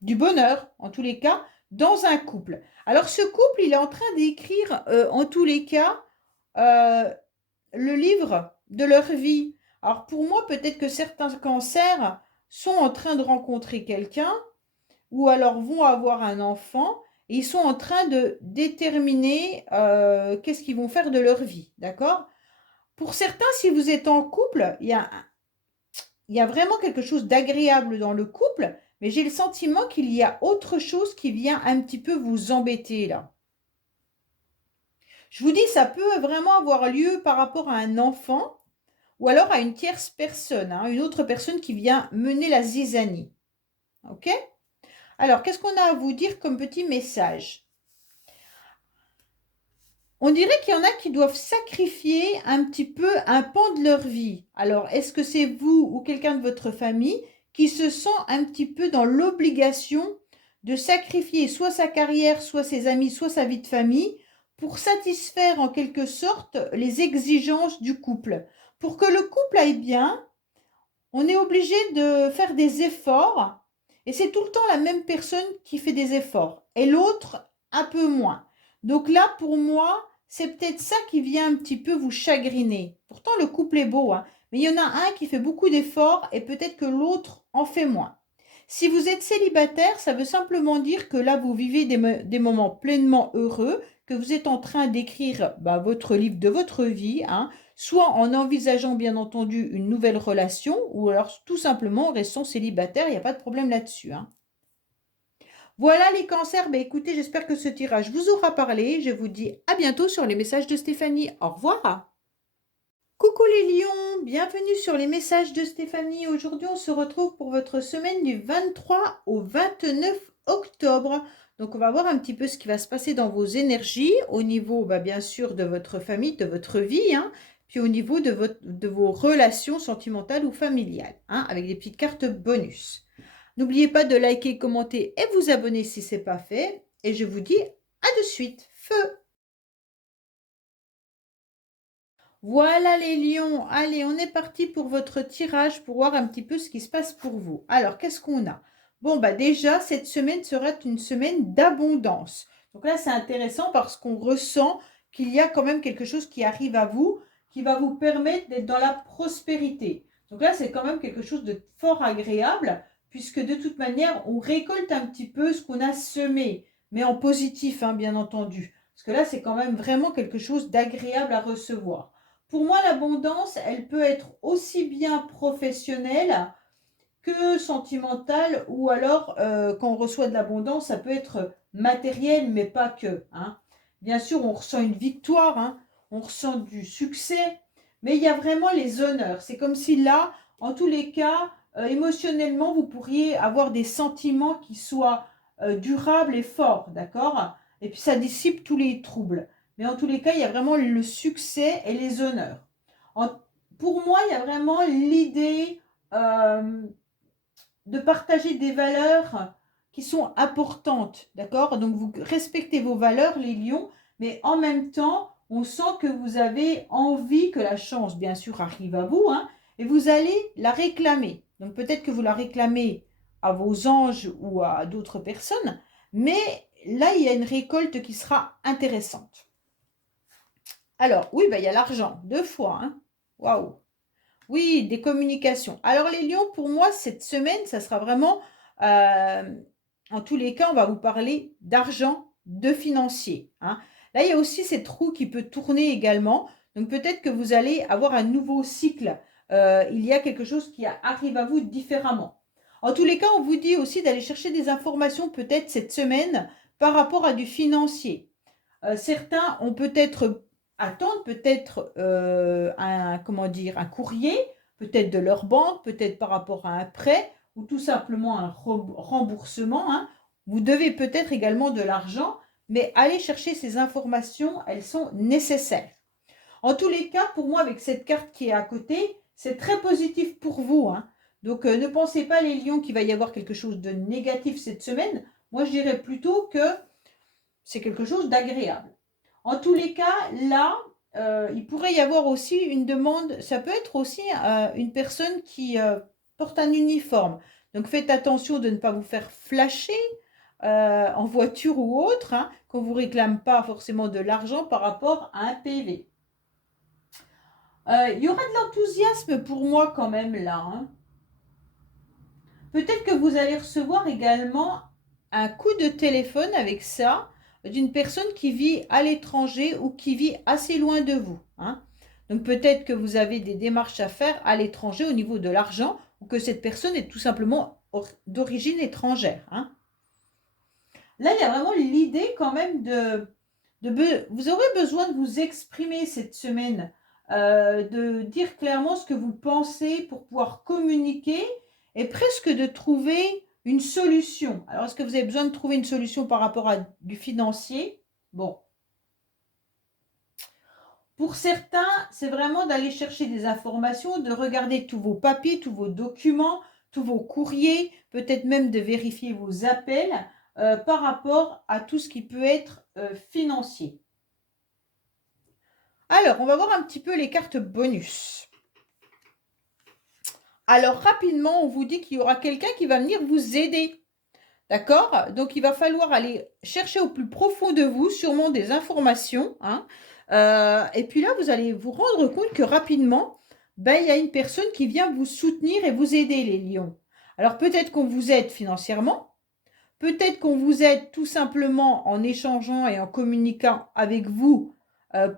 du bonheur en tous les cas dans un couple. Alors ce couple, il est en train d'écrire en tous les cas euh, le livre de leur vie. Alors pour moi, peut-être que certains cancers sont en train de rencontrer quelqu'un ou alors vont avoir un enfant et ils sont en train de déterminer qu'est-ce qu'ils vont faire de leur vie, d'accord? Pour certains, si vous êtes en couple, il y a vraiment quelque chose d'agréable dans le couple, mais j'ai le sentiment qu'il y a autre chose qui vient un petit peu vous embêter là. Je vous dis, ça peut vraiment avoir lieu par rapport à un enfant ou alors à une tierce personne, hein, une autre personne qui vient mener la zizanie. Ok? Alors, qu'est-ce qu'on a à vous dire comme petit message? On dirait qu'il y en a qui doivent sacrifier un petit peu un pan de leur vie. Alors, est-ce que c'est vous ou quelqu'un de votre famille qui se sent un petit peu dans l'obligation de sacrifier soit sa carrière, soit ses amis, soit sa vie de famille pour satisfaire en quelque sorte les exigences du couple? Pour que le couple aille bien, on est obligé de faire des efforts et c'est tout le temps la même personne qui fait des efforts et l'autre un peu moins. Donc là, pour moi, c'est peut-être ça qui vient un petit peu vous chagriner. Pourtant, le couple est beau, hein, mais il y en a un qui fait beaucoup d'efforts et peut-être que l'autre en fait moins. Si vous êtes célibataire, ça veut simplement dire que là, vous vivez des moments pleinement heureux, que vous êtes en train d'écrire votre livre de votre vie, hein, soit en envisageant bien entendu une nouvelle relation, ou alors tout simplement en restant célibataire, il n'y a pas de problème là-dessus, hein. Voilà les cancers, écoutez, j'espère que ce tirage vous aura parlé. Je vous dis à bientôt sur les messages de Stéphanie. Au revoir. Coucou les lions, bienvenue sur les messages de Stéphanie. Aujourd'hui, on se retrouve pour votre semaine du 23 au 29 octobre. Donc, on va voir un petit peu ce qui va se passer dans vos énergies au niveau, bien sûr, de votre famille, de votre vie, hein, puis au niveau de vos relations sentimentales ou familiales, hein, avec des petites cartes bonus. N'oubliez pas de liker, commenter et vous abonner si ce n'est pas fait. Et je vous dis à de suite. Feu! Voilà les lions. Allez, on est parti pour votre tirage pour voir un petit peu ce qui se passe pour vous. Alors, qu'est-ce qu'on a? Bon, bah déjà, cette semaine sera une semaine d'abondance. Donc là, c'est intéressant parce qu'on ressent qu'il y a quand même quelque chose qui arrive à vous, qui va vous permettre d'être dans la prospérité. Donc là, c'est quand même quelque chose de fort agréable, puisque de toute manière, on récolte un petit peu ce qu'on a semé, mais en positif, hein, bien entendu. Parce que là, c'est quand même vraiment quelque chose d'agréable à recevoir. Pour moi, l'abondance, elle peut être aussi bien professionnelle que sentimentale, ou alors, quand on reçoit de l'abondance, ça peut être matériel, mais pas que, hein. Bien sûr, on ressent une victoire, hein, on ressent du succès, mais il y a vraiment les honneurs. C'est comme si là, en tous les cas, émotionnellement, vous pourriez avoir des sentiments qui soient durables et forts, d'accord? Et puis ça dissipe tous les troubles. Mais en tous les cas, il y a vraiment le succès et les honneurs. En- pour moi, il y a vraiment l'idée euh, de partager des valeurs qui sont importantes, d'accord? Donc vous respectez vos valeurs, les lions, mais en même temps, on sent que vous avez envie que la chance, bien sûr, arrive à vous, hein, et vous allez la réclamer. Donc peut-être que vous la réclamez à vos anges ou à d'autres personnes, mais là, il y a une récolte qui sera intéressante. Alors, oui, bah, il y a l'argent, 2 fois, hein. Waouh! Oui, des communications. Alors les lions, pour moi, cette semaine, ça sera vraiment, euh, en tous les cas, on va vous parler d'argent, de financier, hein. Là, il y a aussi cette roue qui peut tourner également. Donc peut-être que vous allez avoir un nouveau cycle. Il y a quelque chose qui arrive à vous différemment. En tous les cas, on vous dit aussi d'aller chercher des informations peut-être cette semaine par rapport à du financier. Certains ont peut-être attendent peut-être un comment dire un courrier, peut-être de leur banque, peut-être par rapport à un prêt ou tout simplement un remboursement, hein. Vous devez peut-être également de l'argent, mais allez chercher ces informations, elles sont nécessaires. En tous les cas, pour moi, avec cette carte qui est à côté, c'est très positif pour vous, hein. Donc, ne pensez pas, les lions, qu'il va y avoir quelque chose de négatif cette semaine. Moi, je dirais plutôt que c'est quelque chose d'agréable. En tous les cas, là, il pourrait y avoir aussi une demande, ça peut être aussi une personne qui porte un uniforme. Donc faites attention de ne pas vous faire flasher en voiture ou autre, hein, qu'on ne vous réclame pas forcément de l'argent par rapport à un PV. Il y aura de l'enthousiasme pour moi quand même là, hein. Peut-être que vous allez recevoir également un coup de téléphone avec ça d'une personne qui vit à l'étranger ou qui vit assez loin de vous, hein. Donc peut-être que vous avez des démarches à faire à l'étranger au niveau de l'argent ou que cette personne est tout simplement d'origine étrangère, hein. Là, il y a vraiment l'idée quand même vous aurez besoin de vous exprimer cette semaine, de dire clairement ce que vous pensez pour pouvoir communiquer et presque de trouver une solution. Alors, est-ce que vous avez besoin de trouver une solution par rapport à du financier? Bon, pour certains, c'est vraiment d'aller chercher des informations, de regarder tous vos papiers, tous vos documents, tous vos courriers, peut-être même de vérifier vos appels par rapport à tout ce qui peut être financier. Alors, on va voir un petit peu les cartes bonus. Alors, rapidement, on vous dit qu'il y aura quelqu'un qui va venir vous aider. D'accord? Donc, il va falloir aller chercher au plus profond de vous, sûrement des informations, hein. Et puis là, vous allez vous rendre compte que rapidement, ben, il y a une personne qui vient vous soutenir et vous aider, les lions. Alors, peut-être qu'on vous aide financièrement, peut-être qu'on vous aide tout simplement en échangeant et en communiquant avec vous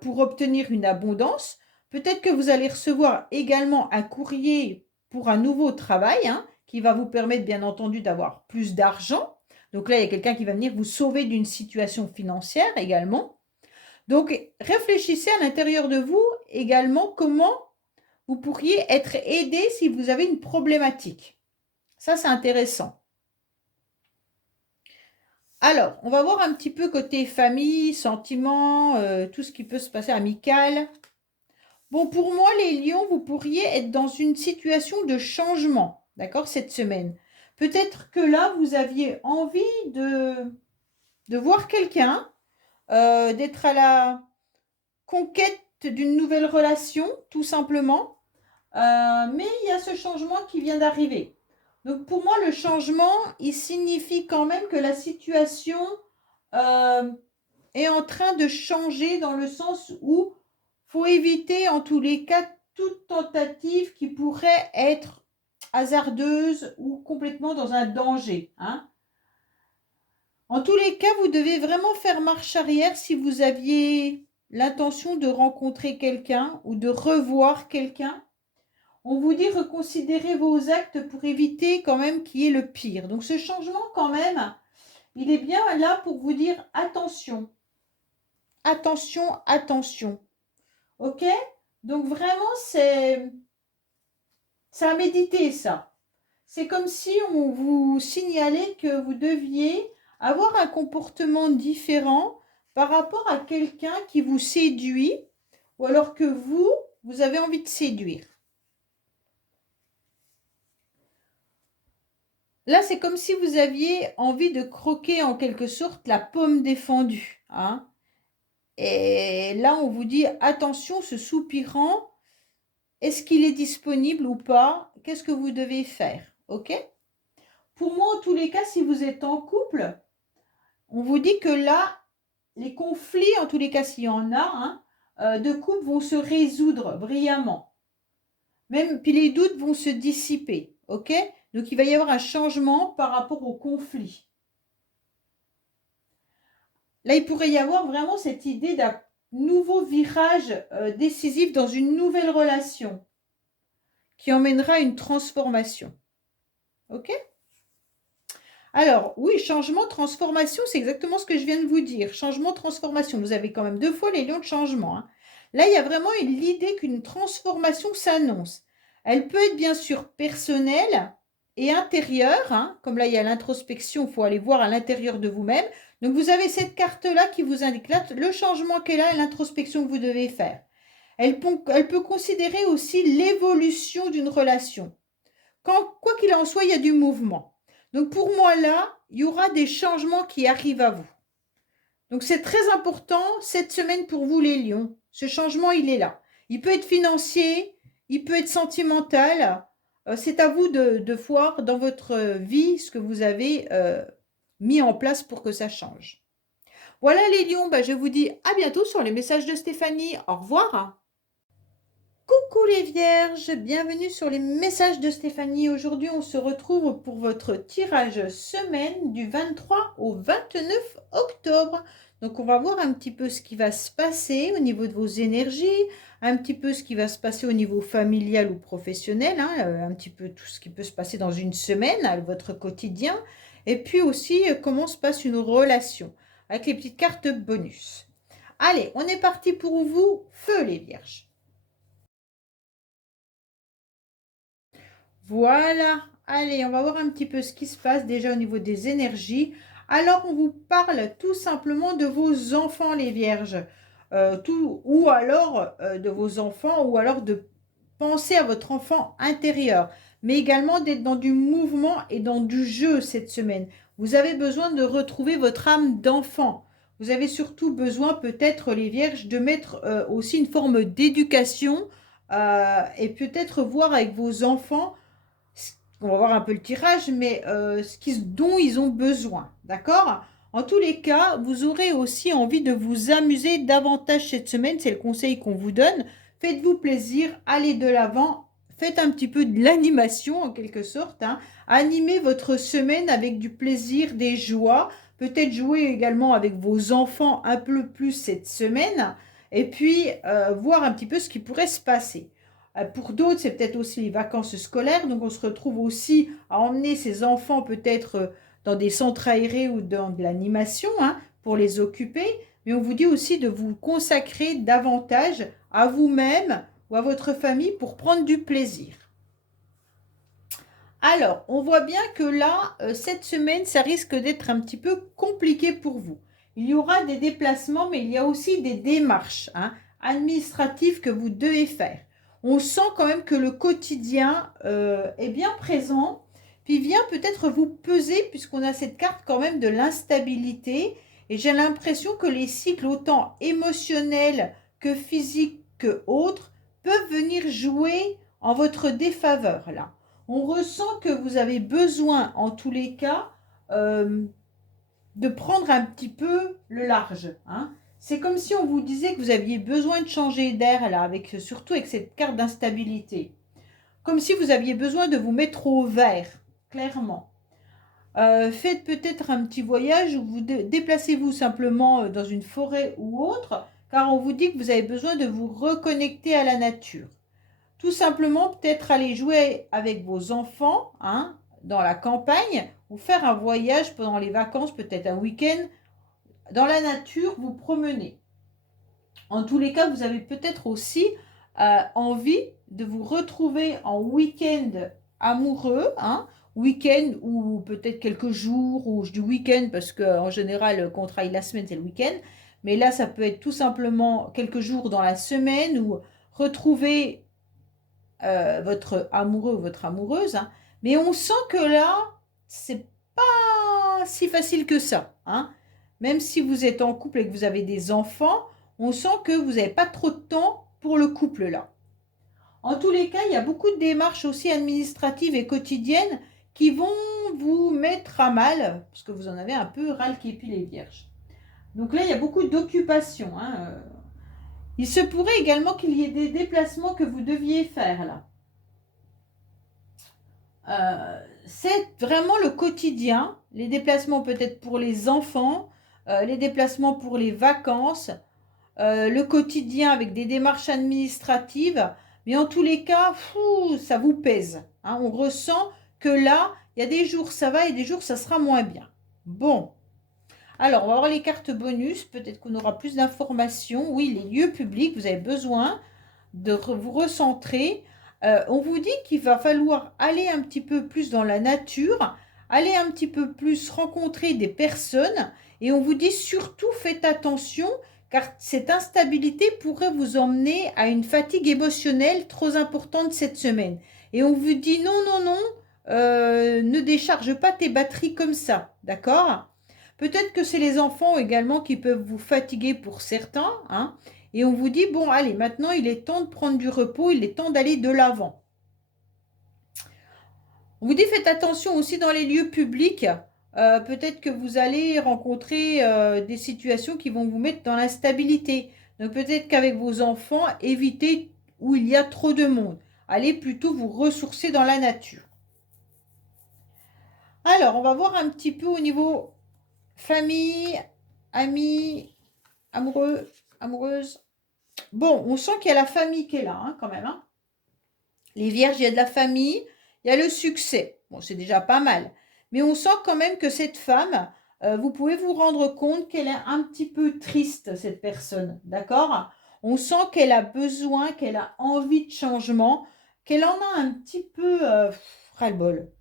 pour obtenir une abondance. Peut-être que vous allez recevoir également un courrier pour un nouveau travail, hein, qui va vous permettre bien entendu d'avoir plus d'argent. Donc là, il y a quelqu'un qui va venir vous sauver d'une situation financière également. Donc réfléchissez à l'intérieur de vous également comment vous pourriez être aidé si vous avez une problématique. Ça, c'est intéressant. Alors, on va voir un petit peu côté famille, sentiments, tout ce qui peut se passer amical. Bon, pour moi, les lions, vous pourriez être dans une situation de changement, d'accord, cette semaine. Peut-être que là, vous aviez envie de voir quelqu'un, d'être à la conquête d'une nouvelle relation, tout simplement. Mais il y a ce changement qui vient d'arriver. Donc pour moi, le changement, il signifie quand même que la situation est en train de changer dans le sens où faut éviter en tous les cas toute tentative qui pourrait être hasardeuse ou complètement dans un danger. Hein. En tous les cas, vous devez vraiment faire marche arrière si vous aviez l'intention de rencontrer quelqu'un ou de revoir quelqu'un. On vous dit reconsidérez vos actes pour éviter quand même qu'il y ait le pire. Donc ce changement quand même, il est bien là pour vous dire attention. Attention, attention. Ok? Donc vraiment, c'est à méditer ça. C'est comme si on vous signalait que vous deviez avoir un comportement différent par rapport à quelqu'un qui vous séduit ou alors que vous avez envie de séduire. Là, c'est comme si vous aviez envie de croquer en quelque sorte la pomme défendue. Hein. Et là, on vous dit, attention, ce soupirant, est-ce qu'il est disponible ou pas? Qu'est-ce que vous devez faire? Ok? Pour moi, en tous les cas, si vous êtes en couple, on vous dit que là, les conflits, en tous les cas, s'il y en a, de couple vont se résoudre brillamment. Même, puis les doutes vont se dissiper. Ok? Donc, il va y avoir un changement par rapport au conflit. Là, il pourrait y avoir vraiment cette idée d'un nouveau virage décisif dans une nouvelle relation qui emmènera une transformation. Ok? Alors, oui, changement, transformation, c'est exactement ce que je viens de vous dire. Changement, transformation. Vous avez quand même 2 fois les lions de changement. Hein. Là, il y a vraiment l'idée qu'une transformation s'annonce. Elle peut être bien sûr personnelle et intérieure. Hein. Comme là, il y a l'introspection, il faut aller voir à l'intérieur de vous-même. Donc, vous avez cette carte-là qui vous indique là, le changement qu'elle a et l'introspection que vous devez faire. Elle peut considérer aussi l'évolution d'une relation. Quoi qu'il en soit, il y a du mouvement. Donc pour moi là, il y aura des changements qui arrivent à vous. Donc c'est très important cette semaine pour vous les lions. Ce changement, il est là. Il peut être financier, il peut être sentimental. C'est à vous de voir dans votre vie ce que vous avez mis en place pour que ça change. Voilà les lions, je vous dis à bientôt sur les messages de Stéphanie. Au revoir. Coucou les vierges, bienvenue sur les messages de Stéphanie. Aujourd'hui, on se retrouve pour votre tirage semaine du 23 au 29 octobre. Donc, on va voir un petit peu ce qui va se passer au niveau de vos énergies, un petit peu ce qui va se passer au niveau familial ou professionnel, un petit peu tout ce qui peut se passer dans une semaine, votre quotidien, et puis aussi comment se passe une relation avec les petites cartes bonus. Allez, on est parti pour vous, feu les vierges. Voilà, allez, on va voir un petit peu ce qui se passe déjà au niveau des énergies. Alors, on vous parle tout simplement de vos enfants, les vierges. Ou alors de vos enfants, ou alors de penser à votre enfant intérieur. Mais également d'être dans du mouvement et dans du jeu cette semaine. Vous avez besoin de retrouver votre âme d'enfant. Vous avez surtout besoin, peut-être, les vierges, de mettre aussi une forme d'éducation et peut-être voir avec vos enfants on va voir un peu le tirage, mais dont ils ont besoin, d'accord? En tous les cas, vous aurez aussi envie de vous amuser davantage cette semaine, c'est le conseil qu'on vous donne. Faites-vous plaisir, allez de l'avant, faites un petit peu de l'animation en quelque sorte. Hein. Animez votre semaine avec du plaisir, des joies. Peut-être jouer également avec vos enfants un peu plus cette semaine. Et puis, voir un petit peu ce qui pourrait se passer. Pour d'autres, c'est peut-être aussi les vacances scolaires. Donc, on se retrouve aussi à emmener ses enfants peut-être dans des centres aérés ou dans de l'animation pour les occuper. Mais on vous dit aussi de vous consacrer davantage à vous-même ou à votre famille pour prendre du plaisir. Alors, on voit bien que là, cette semaine, ça risque d'être un petit peu compliqué pour vous. Il y aura des déplacements, mais il y a aussi des démarches administratives que vous devez faire. On sent quand même que le quotidien est bien présent, puis vient peut-être vous peser, puisqu'on a cette carte quand même de l'instabilité. Et j'ai l'impression que les cycles, autant émotionnels que physiques, que autres peuvent venir jouer en votre défaveur là. On ressent que vous avez besoin, en tous les cas, de prendre un petit peu le large. Hein. C'est comme si on vous disait que vous aviez besoin de changer d'air là, surtout avec cette carte d'instabilité. Comme si vous aviez besoin de vous mettre au vert, clairement. Faites peut-être un petit voyage ou déplacez-vous simplement dans une forêt ou autre, car on vous dit que vous avez besoin de vous reconnecter à la nature. Tout simplement, peut-être aller jouer avec vos enfants hein, dans la campagne ou faire un voyage pendant les vacances, peut-être un week-end, dans la nature, vous promener. En tous les cas, vous avez peut-être aussi envie de vous retrouver en week-end amoureux, hein, week-end ou peut-être quelques jours, ou je dis week-end parce qu'en général, quand on travaille la semaine, c'est le week-end. Mais là, ça peut être tout simplement quelques jours dans la semaine ou retrouver votre amoureux ou votre amoureuse. Hein. Mais on sent que là, c'est pas si facile que ça. Hein. Même si vous êtes en couple et que vous avez des enfants, on sent que vous n'avez pas trop de temps pour le couple là. En tous les cas, il y a beaucoup de démarches aussi administratives et quotidiennes qui vont vous mettre à mal, parce que vous en avez un peu ras le képi les vierges. Donc là, il y a beaucoup d'occupations. Hein. Il se pourrait également qu'il y ait des déplacements que vous deviez faire là. C'est vraiment le quotidien, les déplacements peut-être pour les enfants, les déplacements pour les vacances, le quotidien avec des démarches administratives, mais en tous les cas, ça vous pèse. Hein. On ressent que là, il y a des jours ça va et des jours ça sera moins bien. Bon, alors on va voir les cartes bonus, peut-être qu'on aura plus d'informations. Oui, les lieux publics, vous avez besoin de vous recentrer. On vous dit qu'il va falloir aller un petit peu plus dans la nature, aller un petit peu plus rencontrer des personnes et on vous dit surtout faites attention car cette instabilité pourrait vous emmener à une fatigue émotionnelle trop importante cette semaine. Et on vous dit non, non, non, ne décharge pas tes batteries comme ça, d'accord? Peut-être que c'est les enfants également qui peuvent vous fatiguer pour certains, hein, et on vous dit, bon, allez, maintenant, il est temps de prendre du repos, il est temps d'aller de l'avant. On vous dit, faites attention aussi dans les lieux publics. Peut-être que vous allez rencontrer des situations qui vont vous mettre dans l'instabilité. Donc peut-être qu'avec vos enfants, évitez où il y a trop de monde. Allez plutôt vous ressourcer dans la nature. Alors, on va voir un petit peu au niveau famille, amis, amoureux, amoureuse. Bon, on sent qu'il y a la famille qui est là, hein, quand même. Hein. Les vierges, il y a de la famille, il y a le succès. Bon, c'est déjà pas mal. Mais on sent quand même que cette femme, vous pouvez vous rendre compte qu'elle est un petit peu triste, cette personne. D'accord? On sent qu'elle a besoin, qu'elle a envie de changement, qu'elle en a un petit peu ras-le-bol.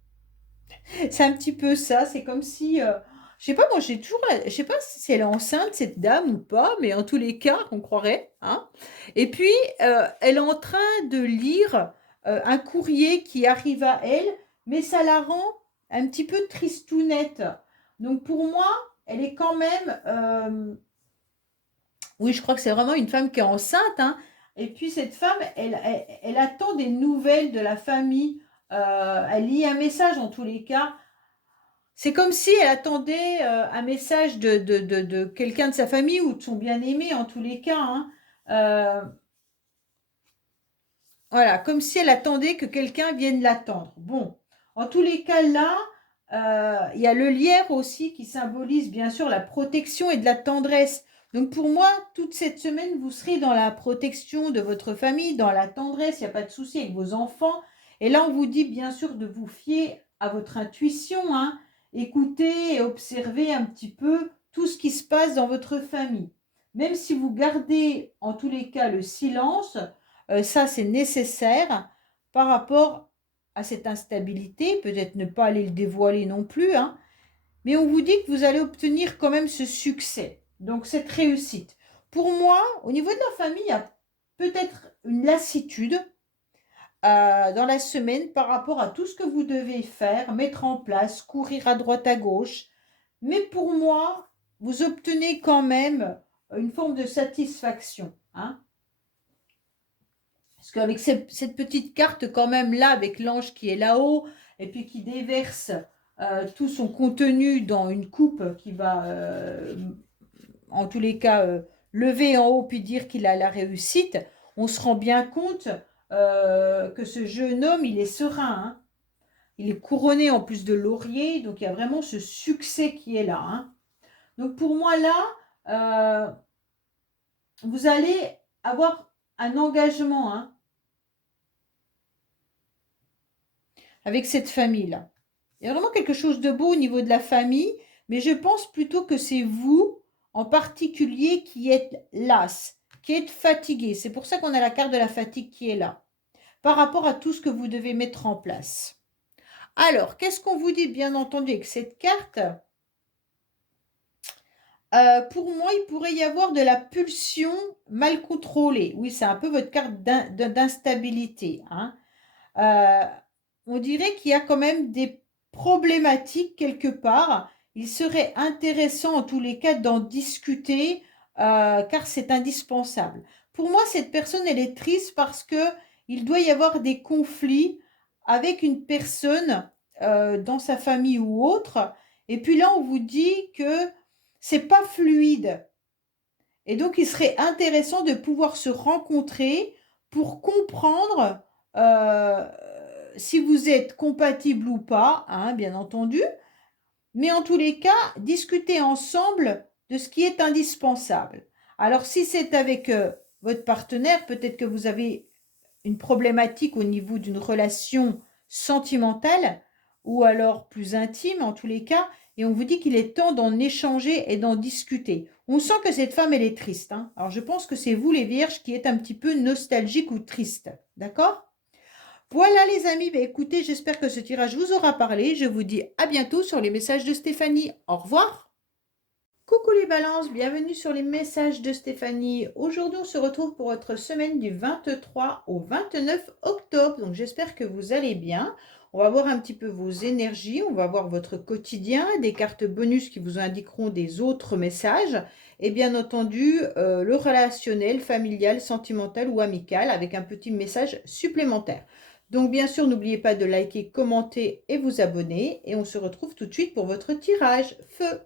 C'est un petit peu ça. C'est comme si je sais pas, moi j'ai toujours, je sais pas si elle est enceinte cette dame ou pas, mais en tous les cas, on croirait, hein. Et puis elle est en train de lire un courrier qui arrive à elle, mais ça la rend un petit peu tristounette. Donc pour moi, elle est quand même, oui, je crois que c'est vraiment une femme qui est enceinte, hein. Et puis cette femme, elle attend des nouvelles de la famille. Elle lit un message en tous les cas. C'est comme si elle attendait un message de quelqu'un de sa famille ou de son bien-aimé en tous les cas. Hein. Euh, voilà, comme si elle attendait que quelqu'un vienne l'attendre. Bon, en tous les cas là, il y a le lierre aussi qui symbolise bien sûr la protection et de la tendresse. Donc pour moi, toute cette semaine, vous serez dans la protection de votre famille, dans la tendresse, il n'y a pas de souci avec vos enfants. Et là, on vous dit bien sûr de vous fier à votre intuition, hein. Écoutez et observez un petit peu tout ce qui se passe dans votre famille. Même si vous gardez en tous les cas le silence, ça c'est nécessaire par rapport à cette instabilité, peut-être ne pas aller le dévoiler non plus, hein, mais on vous dit que vous allez obtenir quand même ce succès, donc cette réussite. Pour moi, au niveau de la famille, il y a peut-être une lassitude dans la semaine par rapport à tout ce que vous devez faire, mettre en place, courir à droite à gauche. Mais pour moi, vous obtenez quand même une forme de satisfaction. Hein. Parce qu'avec cette petite carte quand même là, avec l'ange qui est là-haut, et puis qui déverse tout son contenu dans une coupe qui va, en tous les cas, lever en haut puis dire qu'il a la réussite, on se rend bien compte que ce jeune homme, il est serein, hein. Il est couronné en plus de laurier, donc il y a vraiment ce succès qui est là, hein. Donc pour moi là, vous allez avoir un engagement, hein, avec cette famille-là. Il y a vraiment quelque chose de beau au niveau de la famille, mais je pense plutôt que c'est vous en particulier qui êtes las, qui êtes fatigué. C'est pour ça qu'on a la carte de la fatigue qui est là, par rapport à tout ce que vous devez mettre en place. Alors, qu'est-ce qu'on vous dit bien entendu avec cette carte? Pour moi, il pourrait y avoir de la pulsion mal contrôlée. Oui, c'est un peu votre carte d'instabilité, hein. Euh, on dirait qu'il y a quand même des problématiques quelque part. Il serait intéressant en tous les cas d'en discuter car c'est indispensable. Pour moi, cette personne, elle est triste parce que il doit y avoir des conflits avec une personne dans sa famille ou autre. Et puis là, on vous dit que c'est pas fluide. Et donc, il serait intéressant de pouvoir se rencontrer pour comprendre euh, si vous êtes compatible ou pas, hein, bien entendu. Mais en tous les cas, discuter ensemble de ce qui est indispensable. Alors, si c'est avec votre partenaire, peut-être que vous avez une problématique au niveau d'une relation sentimentale ou alors plus intime en tous les cas, et on vous dit qu'il est temps d'en échanger et d'en discuter. On sent que cette femme, elle est triste, hein. Alors je pense que c'est vous les vierges qui êtes un petit peu nostalgique ou triste. D'accord? Voilà les amis, bah, écoutez, j'espère que ce tirage vous aura parlé. Je vous dis à bientôt sur les messages de Stéphanie. Au revoir. Coucou les balances, bienvenue sur les messages de Stéphanie. Aujourd'hui, on se retrouve pour votre semaine du 23 au 29 octobre. Donc, j'espère que vous allez bien. On va voir un petit peu vos énergies, on va voir votre quotidien, des cartes bonus qui vous indiqueront des autres messages et bien entendu le relationnel, familial, sentimental ou amical avec un petit message supplémentaire. Donc, bien sûr, n'oubliez pas de liker, commenter et vous abonner et on se retrouve tout de suite pour votre tirage. Feu!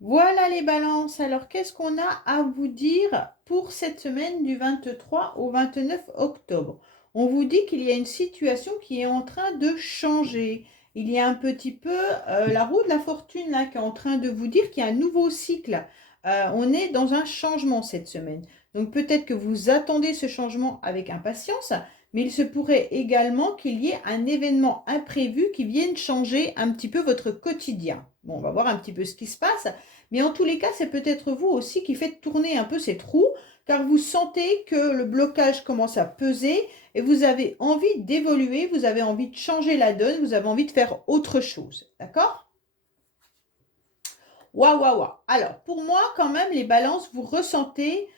Voilà les balances. Alors, qu'est-ce qu'on a à vous dire pour cette semaine du 23 au 29 octobre? On vous dit qu'il y a une situation qui est en train de changer. Il y a un petit peu la roue de la fortune là qui est en train de vous dire qu'il y a un nouveau cycle. On est dans un changement cette semaine. Donc peut-être que vous attendez ce changement avec impatience, mais il se pourrait également qu'il y ait un événement imprévu qui vienne changer un petit peu votre quotidien. Bon, on va voir un petit peu ce qui se passe. Mais en tous les cas, c'est peut-être vous aussi qui faites tourner un peu cette roue, car vous sentez que le blocage commence à peser et vous avez envie d'évoluer, vous avez envie de changer la donne, vous avez envie de faire autre chose. D'accord? Waouh, waouh, waouh. Alors, pour moi, quand même, les balances, vous ressentez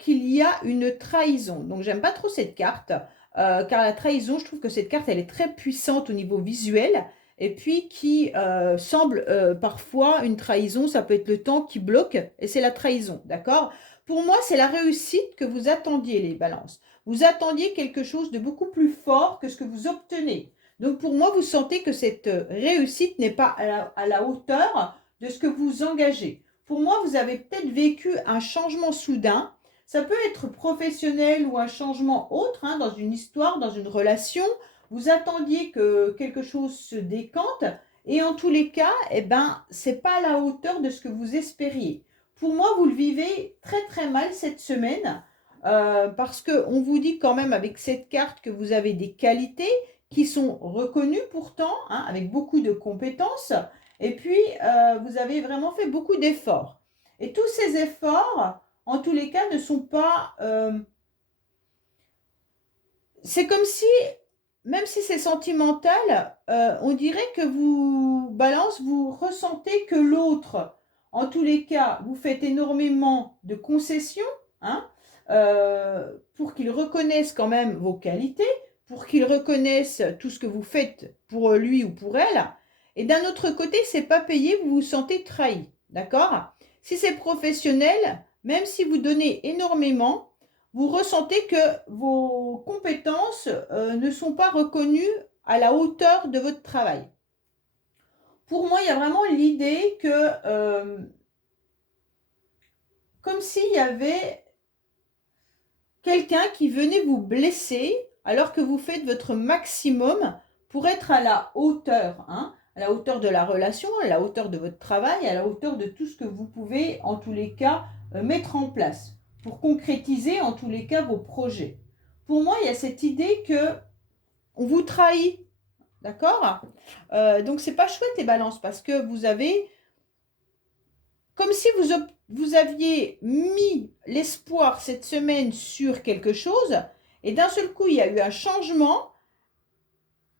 qu'il y a une trahison. Donc, j'aime pas trop cette carte, car la trahison, je trouve que cette carte, elle est très puissante au niveau visuel, et puis qui semble parfois une trahison, ça peut être le temps qui bloque, et c'est la trahison, d'accord? Pour moi, c'est la réussite que vous attendiez, les balances. Vous attendiez quelque chose de beaucoup plus fort que ce que vous obtenez. Donc, pour moi, vous sentez que cette réussite n'est pas à la hauteur de ce que vous engagez. Pour moi, vous avez peut-être vécu un changement soudain. Ça peut être professionnel ou un changement autre, hein, dans une histoire, dans une relation. Vous attendiez que quelque chose se décante et en tous les cas, eh ben, c'est pas à la hauteur de ce que vous espériez. Pour moi, vous le vivez très très mal cette semaine parce qu'on vous dit quand même avec cette carte que vous avez des qualités qui sont reconnues pourtant, hein, avec beaucoup de compétences. Et puis, vous avez vraiment fait beaucoup d'efforts. Et tous ces efforts, en tous les cas, ne sont pas... c'est comme si, même si c'est sentimental, on dirait que vous, balance, vous ressentez que l'autre, en tous les cas, vous faites énormément de concessions, hein, pour qu'il reconnaisse quand même vos qualités, pour qu'il reconnaisse tout ce que vous faites pour lui ou pour elle. Et d'un autre côté, c'est pas payé, vous vous sentez trahi. D'accord? Si c'est professionnel, même si vous donnez énormément, vous ressentez que vos compétences ne sont pas reconnues à la hauteur de votre travail. Pour moi, il y a vraiment l'idée que, comme s'il y avait quelqu'un qui venait vous blesser alors que vous faites votre maximum pour être à la hauteur, hein, à la hauteur de la relation, à la hauteur de votre travail, à la hauteur de tout ce que vous pouvez, en tous les cas, mettre en place pour concrétiser, en tous les cas, vos projets. Pour moi, il y a cette idée que on vous trahit, d'accord? Donc, c'est pas chouette les balances parce que vous avez, comme si vous aviez mis l'espoir cette semaine sur quelque chose et d'un seul coup, il y a eu un changement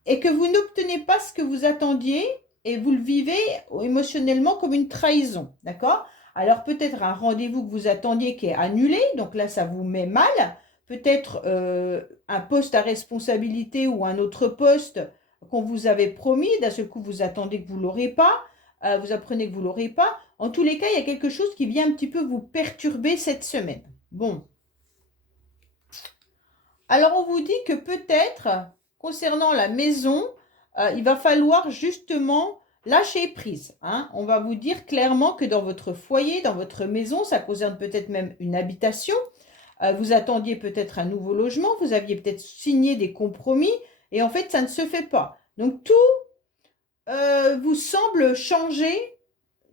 et que vous n'obtenez pas ce que vous attendiez et vous le vivez émotionnellement comme une trahison, d'accord? Alors peut-être un rendez-vous que vous attendiez qui est annulé, donc là ça vous met mal. Peut-être un poste à responsabilité ou un autre poste qu'on vous avait promis, d'un seul coup vous attendez que vous ne l'aurez pas, vous apprenez que vous ne l'aurez pas. En tous les cas, il y a quelque chose qui vient un petit peu vous perturber cette semaine. Bon. Alors on vous dit que peut-être, concernant la maison, il va falloir justement lâcher prise, hein. On va vous dire clairement que dans votre foyer, dans votre maison, ça concerne peut-être même une habitation. Vous attendiez peut-être un nouveau logement, vous aviez peut-être signé des compromis et en fait ça ne se fait pas. Donc tout vous semble changer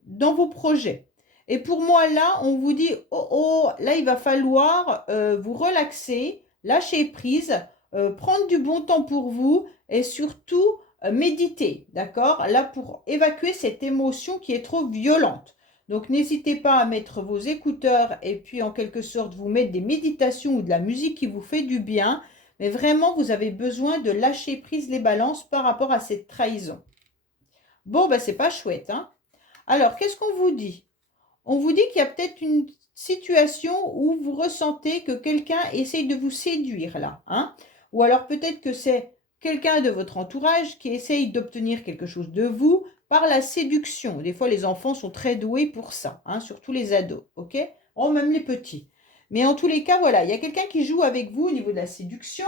dans vos projets. Et pour moi là, on vous dit, oh oh, là il va falloir vous relaxer, lâcher prise, prendre du bon temps pour vous et surtout méditer, d'accord? Là pour évacuer cette émotion qui est trop violente. Donc n'hésitez pas à mettre vos écouteurs et puis en quelque sorte vous mettre des méditations ou de la musique qui vous fait du bien. Mais vraiment, vous avez besoin de lâcher prise les balances par rapport à cette trahison. Bon, ben c'est pas chouette, hein? Alors, qu'est-ce qu'on vous dit? On vous dit qu'il y a peut-être une situation où vous ressentez que quelqu'un essaye de vous séduire là, hein? Ou alors peut-être que c'est quelqu'un de votre entourage qui essaye d'obtenir quelque chose de vous par la séduction. Des fois, les enfants sont très doués pour ça, hein, surtout les ados, ok? Oh, même les petits. Mais en tous les cas, voilà, il y a quelqu'un qui joue avec vous au niveau de la séduction.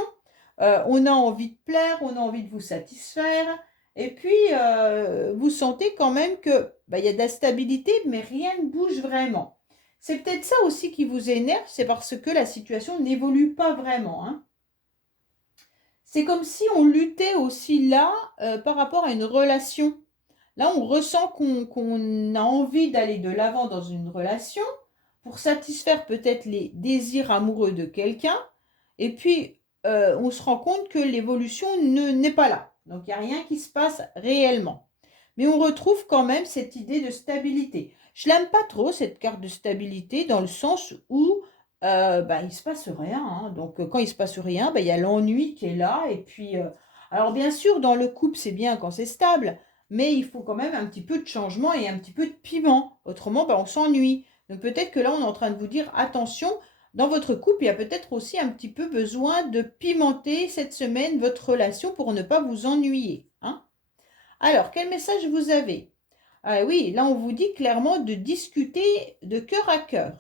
On a envie de plaire, on a envie de vous satisfaire. Et puis, vous sentez quand même que il y a de la stabilité, mais rien ne bouge vraiment. C'est peut-être ça aussi qui vous énerve, c'est parce que la situation n'évolue pas vraiment, hein. C'est comme si on luttait aussi là par rapport à une relation. Là, on ressent qu'on a envie d'aller de l'avant dans une relation pour satisfaire peut-être les désirs amoureux de quelqu'un. Et puis, on se rend compte que l'évolution n'est pas là. Donc, il n'y a rien qui se passe réellement. Mais on retrouve quand même cette idée de stabilité. Je l'aime pas trop, cette carte de stabilité, dans le sens où il ne se passe rien, hein. Donc, quand il ne se passe rien, il y a l'ennui qui est là. Et puis, alors bien sûr, dans le couple, c'est bien quand c'est stable, mais il faut quand même un petit peu de changement et un petit peu de piment. Autrement, on s'ennuie. Donc, peut-être que là, on est en train de vous dire, attention, dans votre couple, il y a peut-être aussi un petit peu besoin de pimenter cette semaine votre relation pour ne pas vous ennuyer, hein. Alors, quel message vous avez? Ah oui, là, on vous dit clairement de discuter de cœur à cœur.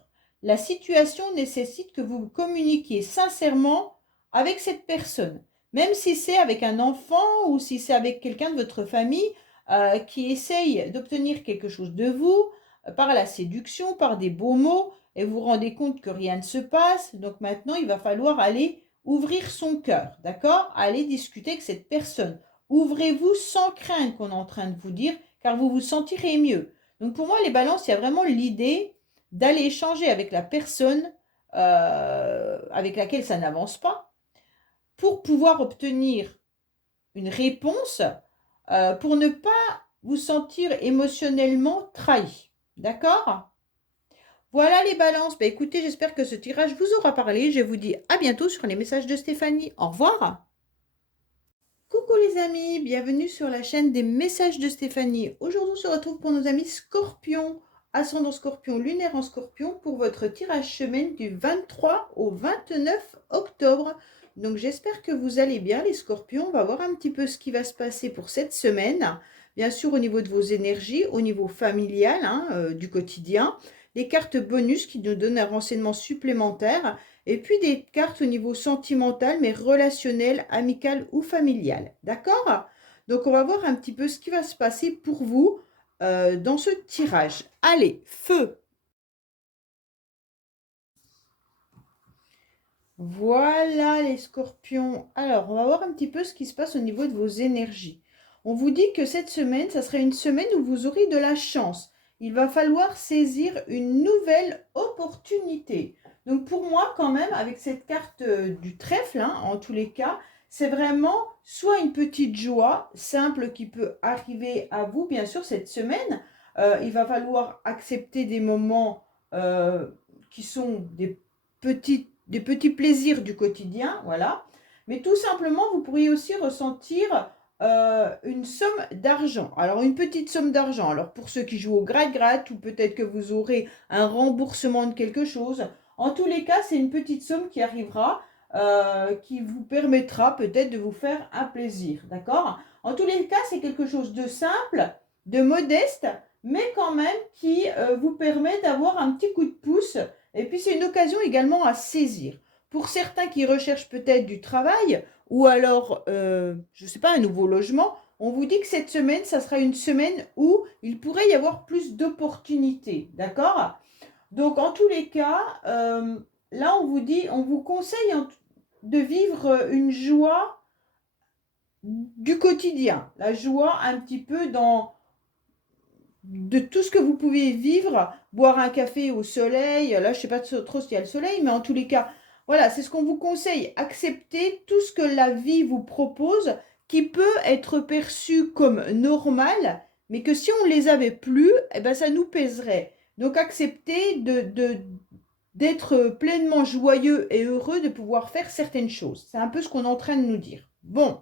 La situation nécessite que vous communiquiez sincèrement avec cette personne, même si c'est avec un enfant ou si c'est avec quelqu'un de votre famille qui essaye d'obtenir quelque chose de vous par la séduction, par des beaux mots, et vous vous rendez compte que rien ne se passe. Donc maintenant, il va falloir aller ouvrir son cœur, d'accord? Aller discuter avec cette personne. Ouvrez-vous sans crainte qu'on est en train de vous dire, car vous vous sentirez mieux. Donc pour moi, les balances, il y a vraiment l'idée d'aller échanger avec la personne avec laquelle ça n'avance pas, pour pouvoir obtenir une réponse, pour ne pas vous sentir émotionnellement trahi. D'accord? Voilà les balances. Écoutez, j'espère que ce tirage vous aura parlé. Je vous dis à bientôt sur les messages de Stéphanie. Au revoir. Coucou les amis, bienvenue sur la chaîne des messages de Stéphanie. Aujourd'hui, on se retrouve pour nos amis Scorpion, ascendant Scorpion, lunaire en Scorpion, pour votre tirage semaine du 23 au 29 octobre. Donc j'espère que vous allez bien les Scorpions. On va voir un petit peu ce qui va se passer pour cette semaine. Bien sûr au niveau de vos énergies, au niveau familial, hein, du quotidien. les cartes bonus qui nous donnent un renseignement supplémentaire, et puis des cartes au niveau sentimental, mais relationnel, amical ou familial. D'accord? Donc, on va voir un petit peu ce qui va se passer pour vous dans ce tirage. Allez, feu! Voilà les scorpions. Alors, on va voir un petit peu ce qui se passe au niveau de vos énergies. On vous dit que cette semaine, ça serait une semaine où vous aurez de la chance. Il va falloir saisir une nouvelle opportunité. Donc pour moi, quand même, avec cette carte du trèfle, hein, en tous les cas, c'est vraiment soit une petite joie simple qui peut arriver à vous, bien sûr, cette semaine. Il va falloir accepter des moments qui sont des petits plaisirs du quotidien, voilà. Mais tout simplement, vous pourriez aussi ressentir une somme d'argent. Alors, une petite somme d'argent. Alors, pour ceux qui jouent au gratte-gratte, ou peut-être que vous aurez un remboursement de quelque chose. En tous les cas, c'est une petite somme qui arrivera, qui vous permettra peut-être de vous faire un plaisir. D'accord? En tous les cas, c'est quelque chose de simple, de modeste, mais quand même qui vous permet d'avoir un petit coup de pouce. Et puis, c'est une occasion également à saisir. Pour certains qui recherchent peut-être du travail ou alors, je ne sais pas, un nouveau logement, on vous dit que cette semaine, ça sera une semaine où il pourrait y avoir plus d'opportunités. D'accord? Donc, en tous les cas, là, on vous dit, on vous conseille de vivre une joie du quotidien. La joie un petit peu de tout ce que vous pouvez vivre, boire un café au soleil, là je ne sais pas trop s'il y a le soleil, mais en tous les cas, voilà, c'est ce qu'on vous conseille. Acceptez tout ce que la vie vous propose, qui peut être perçu comme normal, mais que si on ne les avait plus, eh ben, ça nous pèserait. Donc acceptez d'être pleinement joyeux et heureux de pouvoir faire certaines choses. C'est un peu ce qu'on est en train de nous dire. Bon.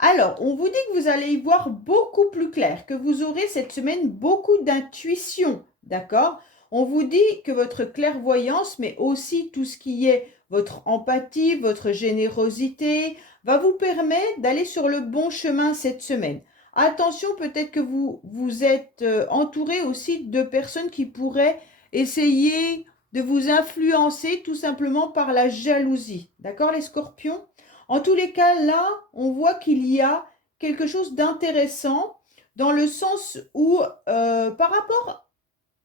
Alors, on vous dit que vous allez y voir beaucoup plus clair, que vous aurez cette semaine beaucoup d'intuition, d'accord? On vous dit que votre clairvoyance, mais aussi tout ce qui est votre empathie, votre générosité, va vous permettre d'aller sur le bon chemin cette semaine. Attention, peut-être que vous êtes entouré aussi de personnes qui pourraient essayer de vous influencer tout simplement par la jalousie. D'accord, les scorpions? En tous les cas, là, on voit qu'il y a quelque chose d'intéressant dans le sens où, par rapport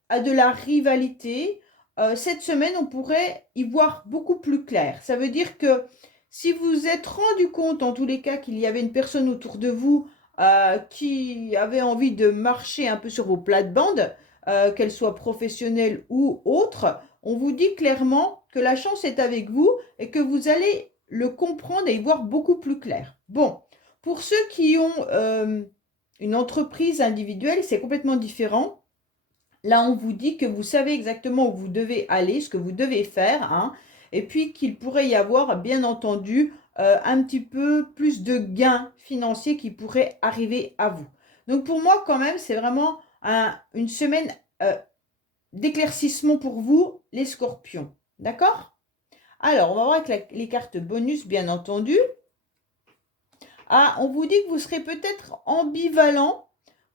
à de la rivalité, cette semaine, on pourrait y voir beaucoup plus clair. Ça veut dire que si vous vous êtes rendu compte, en tous les cas, qu'il y avait une personne autour de vous qui avait envie de marcher un peu sur vos plates-bandes, qu'elle soit professionnelle ou autre, on vous dit clairement que la chance est avec vous et que vous allez le comprendre et y voir beaucoup plus clair. Bon, pour ceux qui ont une entreprise individuelle, c'est complètement différent. Là, on vous dit que vous savez exactement où vous devez aller, ce que vous devez faire, hein, et puis qu'il pourrait y avoir, bien entendu, un petit peu plus de gains financiers qui pourraient arriver à vous. Donc pour moi, quand même, c'est vraiment une semaine d'éclaircissement pour vous, les scorpions. D'accord? Alors, on va voir avec les cartes bonus, bien entendu. Ah, on vous dit que vous serez peut-être ambivalent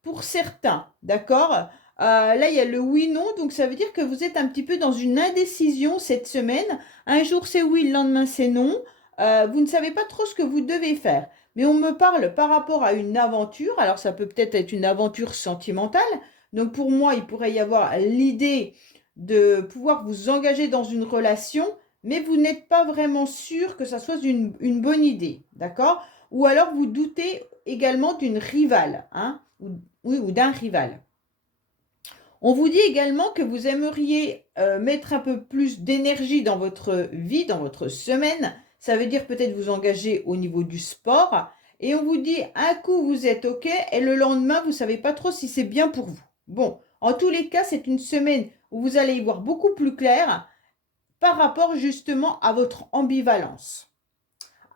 pour certains, d'accord? Là, il y a le oui-non, donc ça veut dire que vous êtes un petit peu dans une indécision cette semaine. Un jour, c'est oui, le lendemain, c'est non. Vous ne savez pas trop ce que vous devez faire. Mais on me parle par rapport à une aventure. Alors, ça peut peut-être être une aventure sentimentale. Donc, pour moi, il pourrait y avoir l'idée de pouvoir vous engager dans une relation, mais vous n'êtes pas vraiment sûr que ça soit une bonne idée, d'accord? Ou alors vous doutez également d'une rivale, hein, ou d'un rival. On vous dit également que vous aimeriez mettre un peu plus d'énergie dans votre vie, dans votre semaine. Ça veut dire peut-être vous engager au niveau du sport. Et on vous dit, un coup vous êtes OK et le lendemain, vous ne savez pas trop si c'est bien pour vous. Bon, en tous les cas, c'est une semaine où vous allez y voir beaucoup plus clair par rapport justement à votre ambivalence.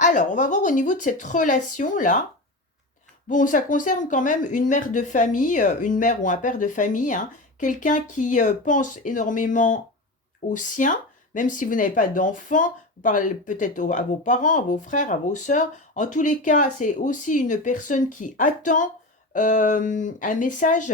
Alors, on va voir au niveau de cette relation-là. Bon, ça concerne quand même une mère de famille, une mère ou un père de famille, hein, quelqu'un qui pense énormément aux siens, même si vous n'avez pas d'enfants, vous parlez peut-être à vos parents, à vos frères, à vos sœurs. En tous les cas, c'est aussi une personne qui attend un message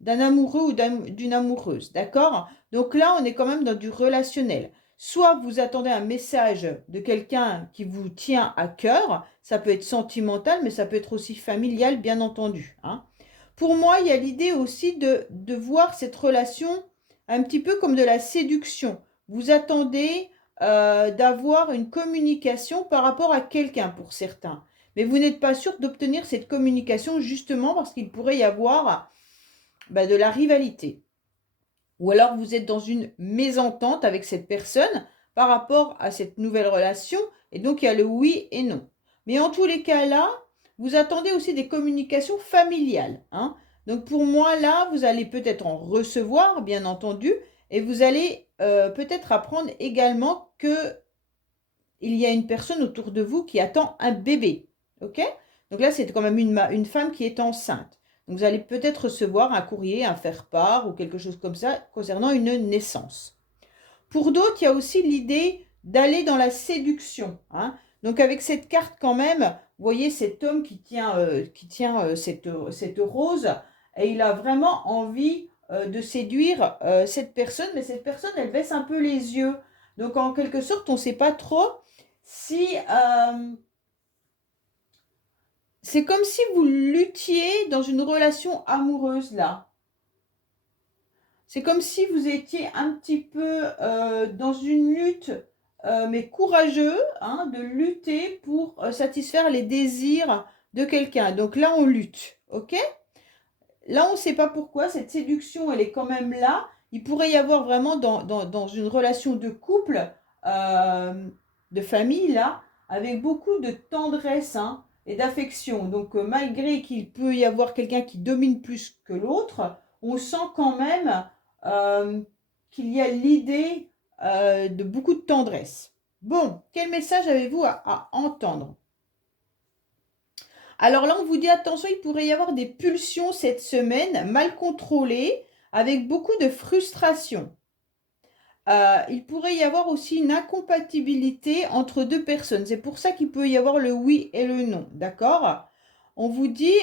d'un amoureux ou d'une amoureuse, d'accord? Donc là, on est quand même dans du relationnel. Soit vous attendez un message de quelqu'un qui vous tient à cœur, ça peut être sentimental, mais ça peut être aussi familial, bien entendu, hein. Pour moi, il y a l'idée aussi de voir cette relation un petit peu comme de la séduction. Vous attendez d'avoir une communication par rapport à quelqu'un pour certains. Mais vous n'êtes pas sûr d'obtenir cette communication justement parce qu'il pourrait y avoir de la rivalité. Ou alors vous êtes dans une mésentente avec cette personne par rapport à cette nouvelle relation et donc il y a le oui et non. Mais en tous les cas là, vous attendez aussi des communications familiales, hein. Donc pour moi là, vous allez peut-être en recevoir bien entendu et vous allez peut-être apprendre également que il y a une personne autour de vous qui attend un bébé. Ok? Donc là, c'est quand même une femme qui est enceinte. Donc vous allez peut-être recevoir un courrier, un faire-part ou quelque chose comme ça concernant une naissance. Pour d'autres, il y a aussi l'idée d'aller dans la séduction, hein. Donc avec cette carte quand même, vous voyez cet homme qui tient, cette rose et il a vraiment envie de séduire cette personne, mais cette personne, elle baisse un peu les yeux. Donc en quelque sorte, on ne sait pas trop si c'est comme si vous luttiez dans une relation amoureuse là. C'est comme si vous étiez un petit peu dans une lutte, mais courageux, hein, de lutter pour satisfaire les désirs de quelqu'un. Donc là, on lutte, ok? Là, on ne sait pas pourquoi. Cette séduction, elle est quand même là. Il pourrait y avoir vraiment dans une relation de couple, de famille, là, avec beaucoup de tendresse, hein, et d'affection. Donc, malgré qu'il peut y avoir quelqu'un qui domine plus que l'autre, on sent quand même euh, qu'il y a l'idée de beaucoup de tendresse. Bon, quel message avez-vous à entendre? Alors là, on vous dit attention, il pourrait y avoir des pulsions cette semaine, mal contrôlées, avec beaucoup de frustration. Il pourrait y avoir aussi une incompatibilité entre deux personnes. C'est pour ça qu'il peut y avoir le oui et le non, d'accord? On vous dit,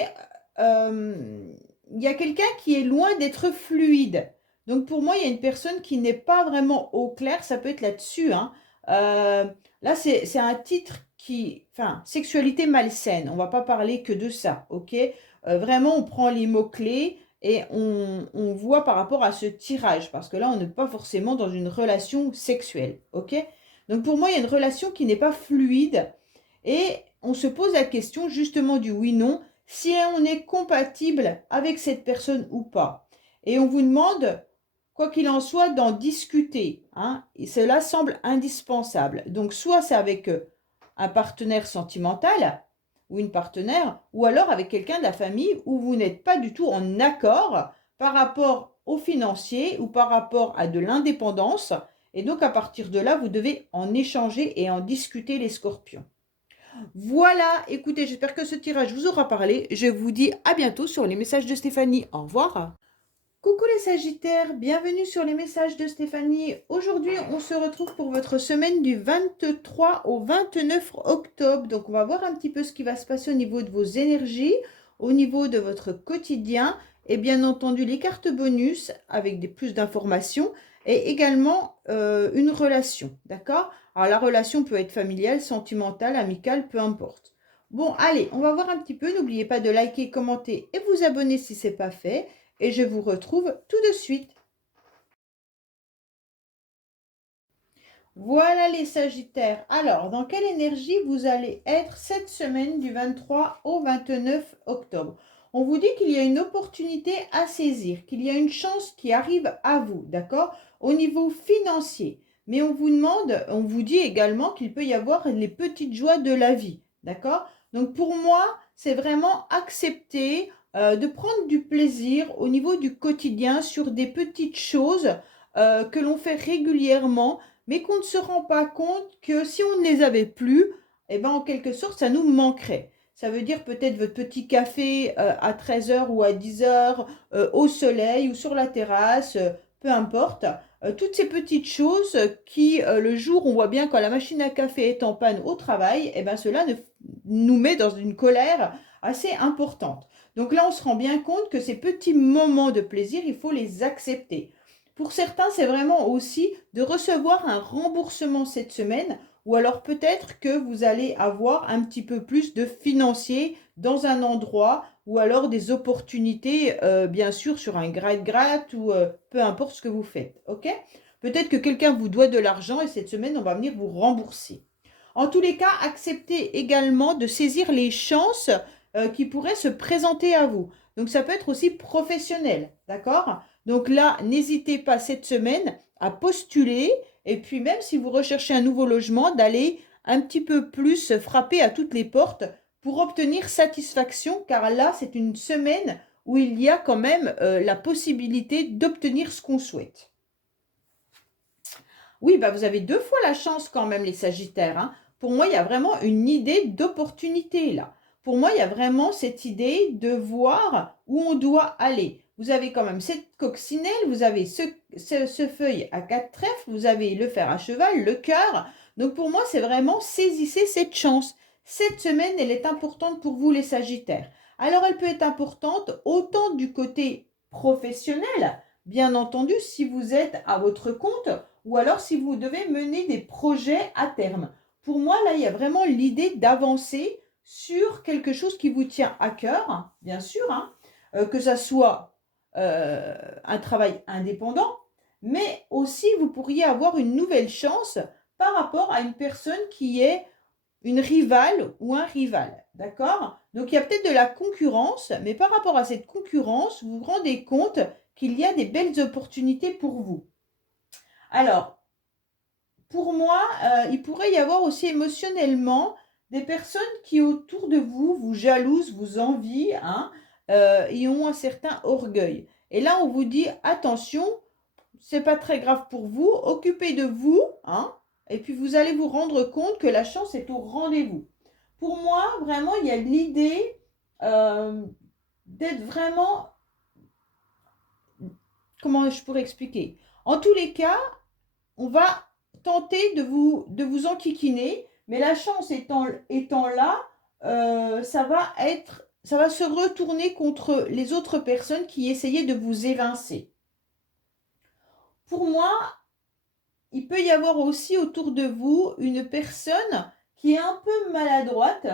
euh, il y a quelqu'un qui est loin d'être fluide. Donc pour moi, il y a une personne qui n'est pas vraiment au clair, ça peut être là-dessus, hein. Euh, Là, c'est un titre qui, enfin, sexualité malsaine. On va pas parler que de ça, ok? Vraiment, on prend les mots-clés et on voit par rapport à ce tirage, parce que là, on n'est pas forcément dans une relation sexuelle, ok? Donc pour moi, il y a une relation qui n'est pas fluide et on se pose la question justement du oui-non, si on est compatible avec cette personne ou pas. Et on vous demande, quoi qu'il en soit, d'en discuter, hein, et cela semble indispensable. Donc soit c'est avec un partenaire sentimental, ou une partenaire, ou alors avec quelqu'un de la famille où vous n'êtes pas du tout en accord par rapport au financier ou par rapport à de l'indépendance. Et donc à partir de là, vous devez en échanger et en discuter les scorpions. Voilà, écoutez, j'espère que ce tirage vous aura parlé. Je vous dis à bientôt sur les messages de Stéphanie. Au revoir. Coucou les Sagittaires, bienvenue sur les messages de Stéphanie. Aujourd'hui, on se retrouve pour votre semaine du 23 au 29 octobre. Donc, on va voir un petit peu ce qui va se passer au niveau de vos énergies, au niveau de votre quotidien et bien entendu les cartes bonus avec plus d'informations et également une relation, d'accord? Alors, la relation peut être familiale, sentimentale, amicale, peu importe. Bon, allez, on va voir un petit peu. N'oubliez pas de liker, commenter et vous abonner si ce n'est pas fait. Et je vous retrouve tout de suite. Voilà les Sagittaires. Alors, dans quelle énergie vous allez être cette semaine du 23 au 29 octobre? On vous dit qu'il y a une opportunité à saisir, qu'il y a une chance qui arrive à vous, d'accord? Au niveau financier. Mais on vous demande, on vous dit également qu'il peut y avoir les petites joies de la vie, d'accord? Donc pour moi, c'est vraiment accepter de prendre du plaisir au niveau du quotidien sur des petites choses que l'on fait régulièrement mais qu'on ne se rend pas compte que si on ne les avait plus, eh ben, en quelque sorte, ça nous manquerait. Ça veut dire peut-être votre petit café à 13 heures ou à 10 heures au soleil ou sur la terrasse, peu importe. Toutes ces petites choses qui, le jour, on voit bien quand la machine à café est en panne au travail, eh ben, cela nous met dans une colère assez importantes. Donc là, on se rend bien compte que ces petits moments de plaisir, il faut les accepter. Pour certains, c'est vraiment aussi de recevoir un remboursement cette semaine ou alors peut-être que vous allez avoir un petit peu plus de financier dans un endroit ou alors des opportunités, bien sûr, sur un grade ou peu importe ce que vous faites. Ok? Peut-être que quelqu'un vous doit de l'argent et cette semaine, on va venir vous rembourser. En tous les cas, acceptez également de saisir les chances qui pourraient se présenter à vous. Donc ça peut être aussi professionnel, d'accord? Donc là, n'hésitez pas cette semaine à postuler et puis même si vous recherchez un nouveau logement, d'aller un petit peu plus frapper à toutes les portes pour obtenir satisfaction, car là, c'est une semaine où il y a quand même la possibilité d'obtenir ce qu'on souhaite. Oui, bah vous avez deux fois la chance quand même, les Sagittaires, hein. Pour moi, il y a vraiment une idée d'opportunité là. Pour moi, il y a vraiment cette idée de voir où on doit aller. Vous avez quand même cette coccinelle, vous avez ce feuille à quatre trèfles, vous avez le fer à cheval, le cœur. Donc pour moi, c'est vraiment saisissez cette chance. Cette semaine, elle est importante pour vous, les Sagittaires. Alors, elle peut être importante autant du côté professionnel, bien entendu, si vous êtes à votre compte, ou alors si vous devez mener des projets à terme. Pour moi, là, il y a vraiment l'idée d'avancer sur quelque chose qui vous tient à cœur, bien sûr, hein, que ça soit un travail indépendant, mais aussi vous pourriez avoir une nouvelle chance par rapport à une personne qui est une rivale ou un rival, d'accord? Donc il y a peut-être de la concurrence, mais par rapport à cette concurrence, vous vous rendez compte qu'il y a des belles opportunités pour vous. Alors, pour moi, il pourrait y avoir aussi émotionnellement des personnes qui autour de vous vous jalousent, vous envient, hein, et ont un certain orgueil. Et là, on vous dit attention, c'est pas très grave pour vous, occupez de vous, hein, et puis vous allez vous rendre compte que la chance est au rendez-vous. Pour moi, vraiment, il y a l'idée euh, d'être vraiment, comment je pourrais expliquer? En tous les cas, on va tenter de vous enquiquiner, mais la chance étant là, ça va se retourner contre les autres personnes qui essayaient de vous évincer. Pour moi, il peut y avoir aussi autour de vous une personne qui est un peu maladroite,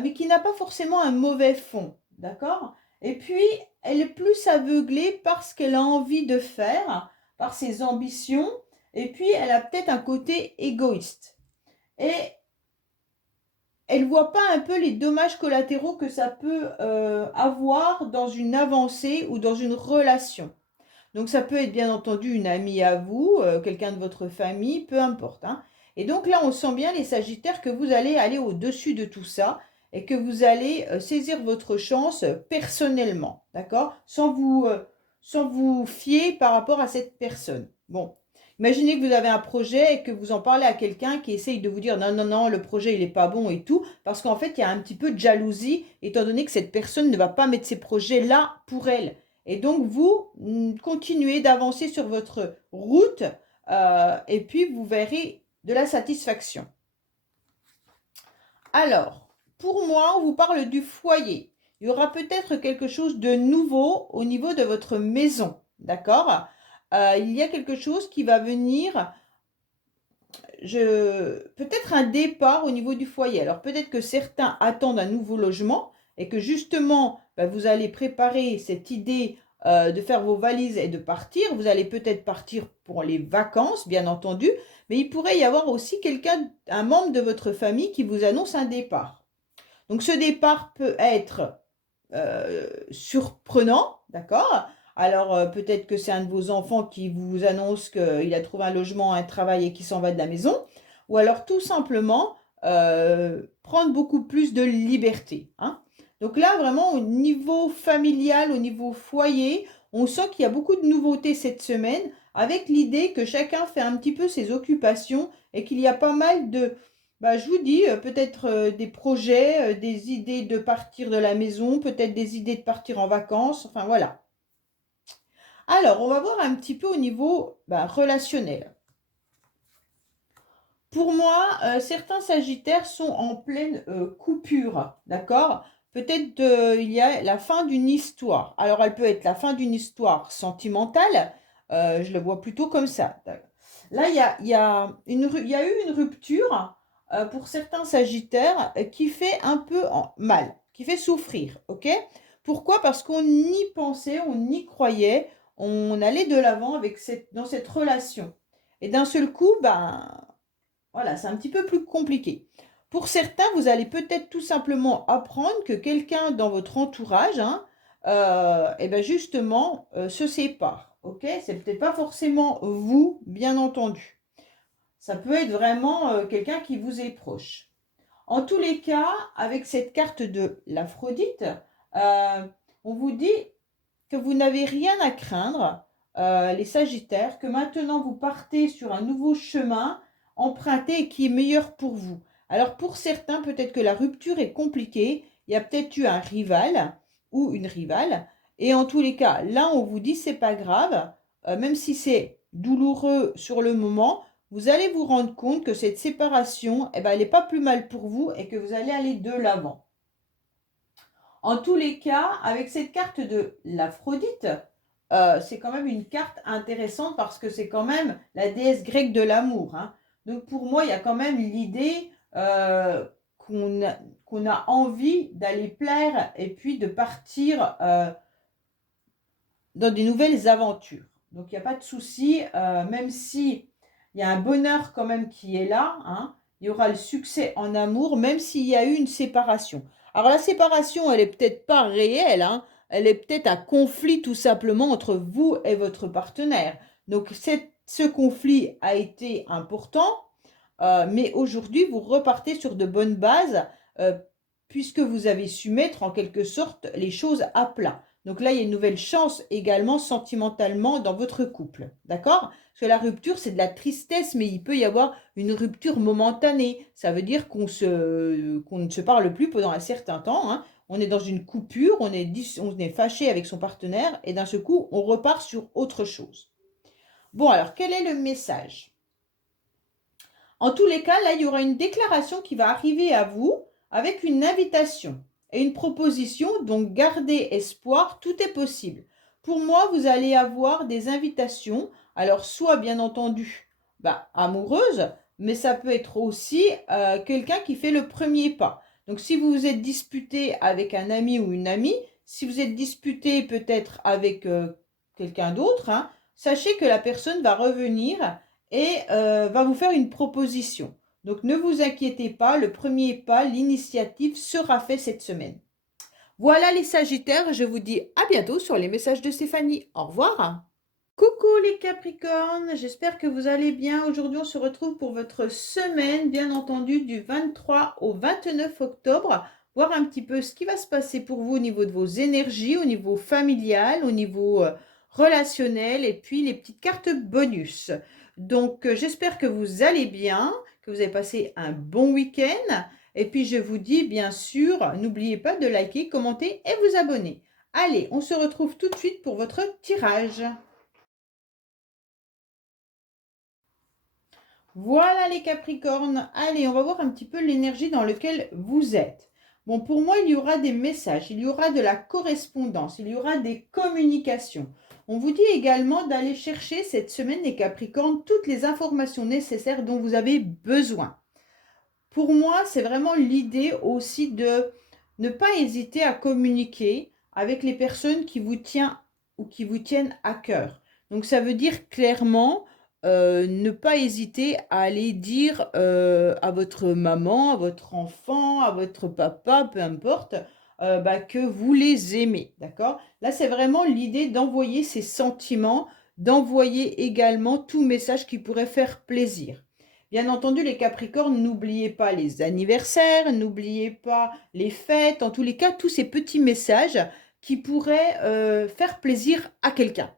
mais qui n'a pas forcément un mauvais fond, d'accord? Et puis, elle est plus aveuglée par ce qu'elle a envie de faire, par ses ambitions, et puis elle a peut-être un côté égoïste. Et elle ne voit pas un peu les dommages collatéraux que ça peut avoir dans une avancée ou dans une relation. Donc ça peut être bien entendu une amie à vous, quelqu'un de votre famille, peu importe, hein. Et donc là, on sent bien les Sagittaires que vous allez aller au-dessus de tout ça et que vous allez saisir votre chance personnellement, d'accord? Sans vous fier par rapport à cette personne. Bon, imaginez que vous avez un projet et que vous en parlez à quelqu'un qui essaye de vous dire non, non, non, le projet il n'est pas bon et tout, parce qu'en fait, il y a un petit peu de jalousie, étant donné que cette personne ne va pas mettre ses projets là pour elle. Et donc, vous continuez d'avancer sur votre route et puis vous verrez de la satisfaction. Alors, pour moi, on vous parle du foyer. Il y aura peut-être quelque chose de nouveau au niveau de votre maison, d'accord? Il y a quelque chose qui va venir, peut-être un départ au niveau du foyer. Alors, peut-être que certains attendent un nouveau logement et que justement, vous allez préparer cette idée de faire vos valises et de partir. Vous allez peut-être partir pour les vacances, bien entendu, mais il pourrait y avoir aussi un membre de votre famille qui vous annonce un départ. Donc ce départ peut être surprenant, d'accord? Alors peut-être que c'est un de vos enfants qui vous annonce qu'il a trouvé un logement, un travail et qu'il s'en va de la maison, ou alors tout simplement prendre beaucoup plus de liberté, hein. Donc là, vraiment, au niveau familial, au niveau foyer, on sent qu'il y a beaucoup de nouveautés cette semaine, avec l'idée que chacun fait un petit peu ses occupations et qu'il y a pas mal de, je vous dis, peut-être des projets, des idées de partir de la maison, peut-être des idées de partir en vacances, enfin voilà. Alors, on va voir un petit peu au niveau relationnel. Pour moi, certains Sagittaires sont en pleine coupure, d'accord? peut-être il y a la fin d'une histoire. Alors, elle peut être la fin d'une histoire sentimentale. Je le vois plutôt comme ça. Là, il y a eu une rupture pour certains Sagittaires qui fait un peu mal, qui fait souffrir. Ok? Pourquoi? Parce qu'on y pensait, on y croyait, on allait de l'avant avec dans cette relation. Et d'un seul coup, ben, voilà, c'est un petit peu plus compliqué. Pour certains, vous allez peut-être tout simplement apprendre que quelqu'un dans votre entourage, hein, et ben justement, se sépare. Ok? C'est peut-être pas forcément vous, bien entendu. Ça peut être vraiment quelqu'un qui vous est proche. En tous les cas, avec cette carte de l'Aphrodite, euh, on vous dit que vous n'avez rien à craindre, les Sagittaires, que maintenant vous partez sur un nouveau chemin emprunté et qui est meilleur pour vous. Alors pour certains, peut-être que la rupture est compliquée, il y a peut-être eu un rival ou une rivale, et en tous les cas, là on vous dit c'est pas grave, même si c'est douloureux sur le moment, vous allez vous rendre compte que cette séparation, eh ben, elle n'est pas plus mal pour vous et que vous allez aller de l'avant. En tous les cas, avec cette carte de l'Aphrodite, c'est quand même une carte intéressante parce que c'est quand même la déesse grecque de l'amour, hein. Donc pour moi, il y a quand même l'idée qu'on a envie d'aller plaire et puis de partir dans des nouvelles aventures. Donc il n'y a pas de souci, même si il y a un bonheur quand même qui est là, hein, il y aura le succès en amour, même s'il y a eu une séparation. Alors la séparation, elle est peut-être pas réelle, hein, elle est peut-être un conflit tout simplement entre vous et votre partenaire. Donc ce conflit a été important, mais aujourd'hui vous repartez sur de bonnes bases, euh, puisque vous avez su mettre en quelque sorte les choses à plat. Donc là, il y a une nouvelle chance également sentimentalement dans votre couple. D'accord? Parce que la rupture, c'est de la tristesse, mais il peut y avoir une rupture momentanée. Ça veut dire qu'on ne se parle plus pendant un certain temps, hein. On est dans une coupure, on est fâché avec son partenaire, et d'un seul coup, on repart sur autre chose. Bon, alors, quel est le message? En tous les cas, là, il y aura une déclaration qui va arriver à vous avec une invitation et une proposition. Donc, gardez espoir, tout est possible. Pour moi, vous allez avoir des invitations. Alors, soit bien entendu, amoureuse, mais ça peut être aussi quelqu'un qui fait le premier pas. Donc, si vous vous êtes disputé avec un ami ou une amie, si vous êtes disputé peut-être avec quelqu'un d'autre, hein, sachez que la personne va revenir et va vous faire une proposition. Donc ne vous inquiétez pas, le premier pas, l'initiative sera fait cette semaine. Voilà les Sagittaires, je vous dis à bientôt sur les messages de Stéphanie. Au revoir. Coucou les Capricornes, j'espère que vous allez bien. Aujourd'hui, on se retrouve pour votre semaine, bien entendu, du 23 au 29 octobre. Voir un petit peu ce qui va se passer pour vous au niveau de vos énergies, au niveau familial, au niveau relationnel et puis les petites cartes bonus. Donc, j'espère que vous allez bien, que vous avez passé un bon week-end. Et puis, je vous dis, bien sûr, n'oubliez pas de liker, commenter et vous abonner. Allez, on se retrouve tout de suite pour votre tirage. Voilà les Capricornes. Allez, on va voir un petit peu l'énergie dans laquelle vous êtes. Bon, pour moi, il y aura des messages, il y aura de la correspondance, il y aura des communications. On vous dit également d'aller chercher cette semaine, les Capricornes, toutes les informations nécessaires dont vous avez besoin. Pour moi, c'est vraiment l'idée aussi de ne pas hésiter à communiquer avec les personnes qui vous tiennent ou qui vous tiennent à cœur. Donc, ça veut dire clairement ne pas hésiter à aller dire à votre maman, à votre enfant, à votre papa, peu importe, que vous les aimez. D'accord? Là, c'est vraiment l'idée d'envoyer ces sentiments, d'envoyer également tout message qui pourrait faire plaisir. Bien entendu, les Capricornes, n'oubliez pas les anniversaires, n'oubliez pas les fêtes, en tous les cas, tous ces petits messages qui pourraient faire plaisir à quelqu'un.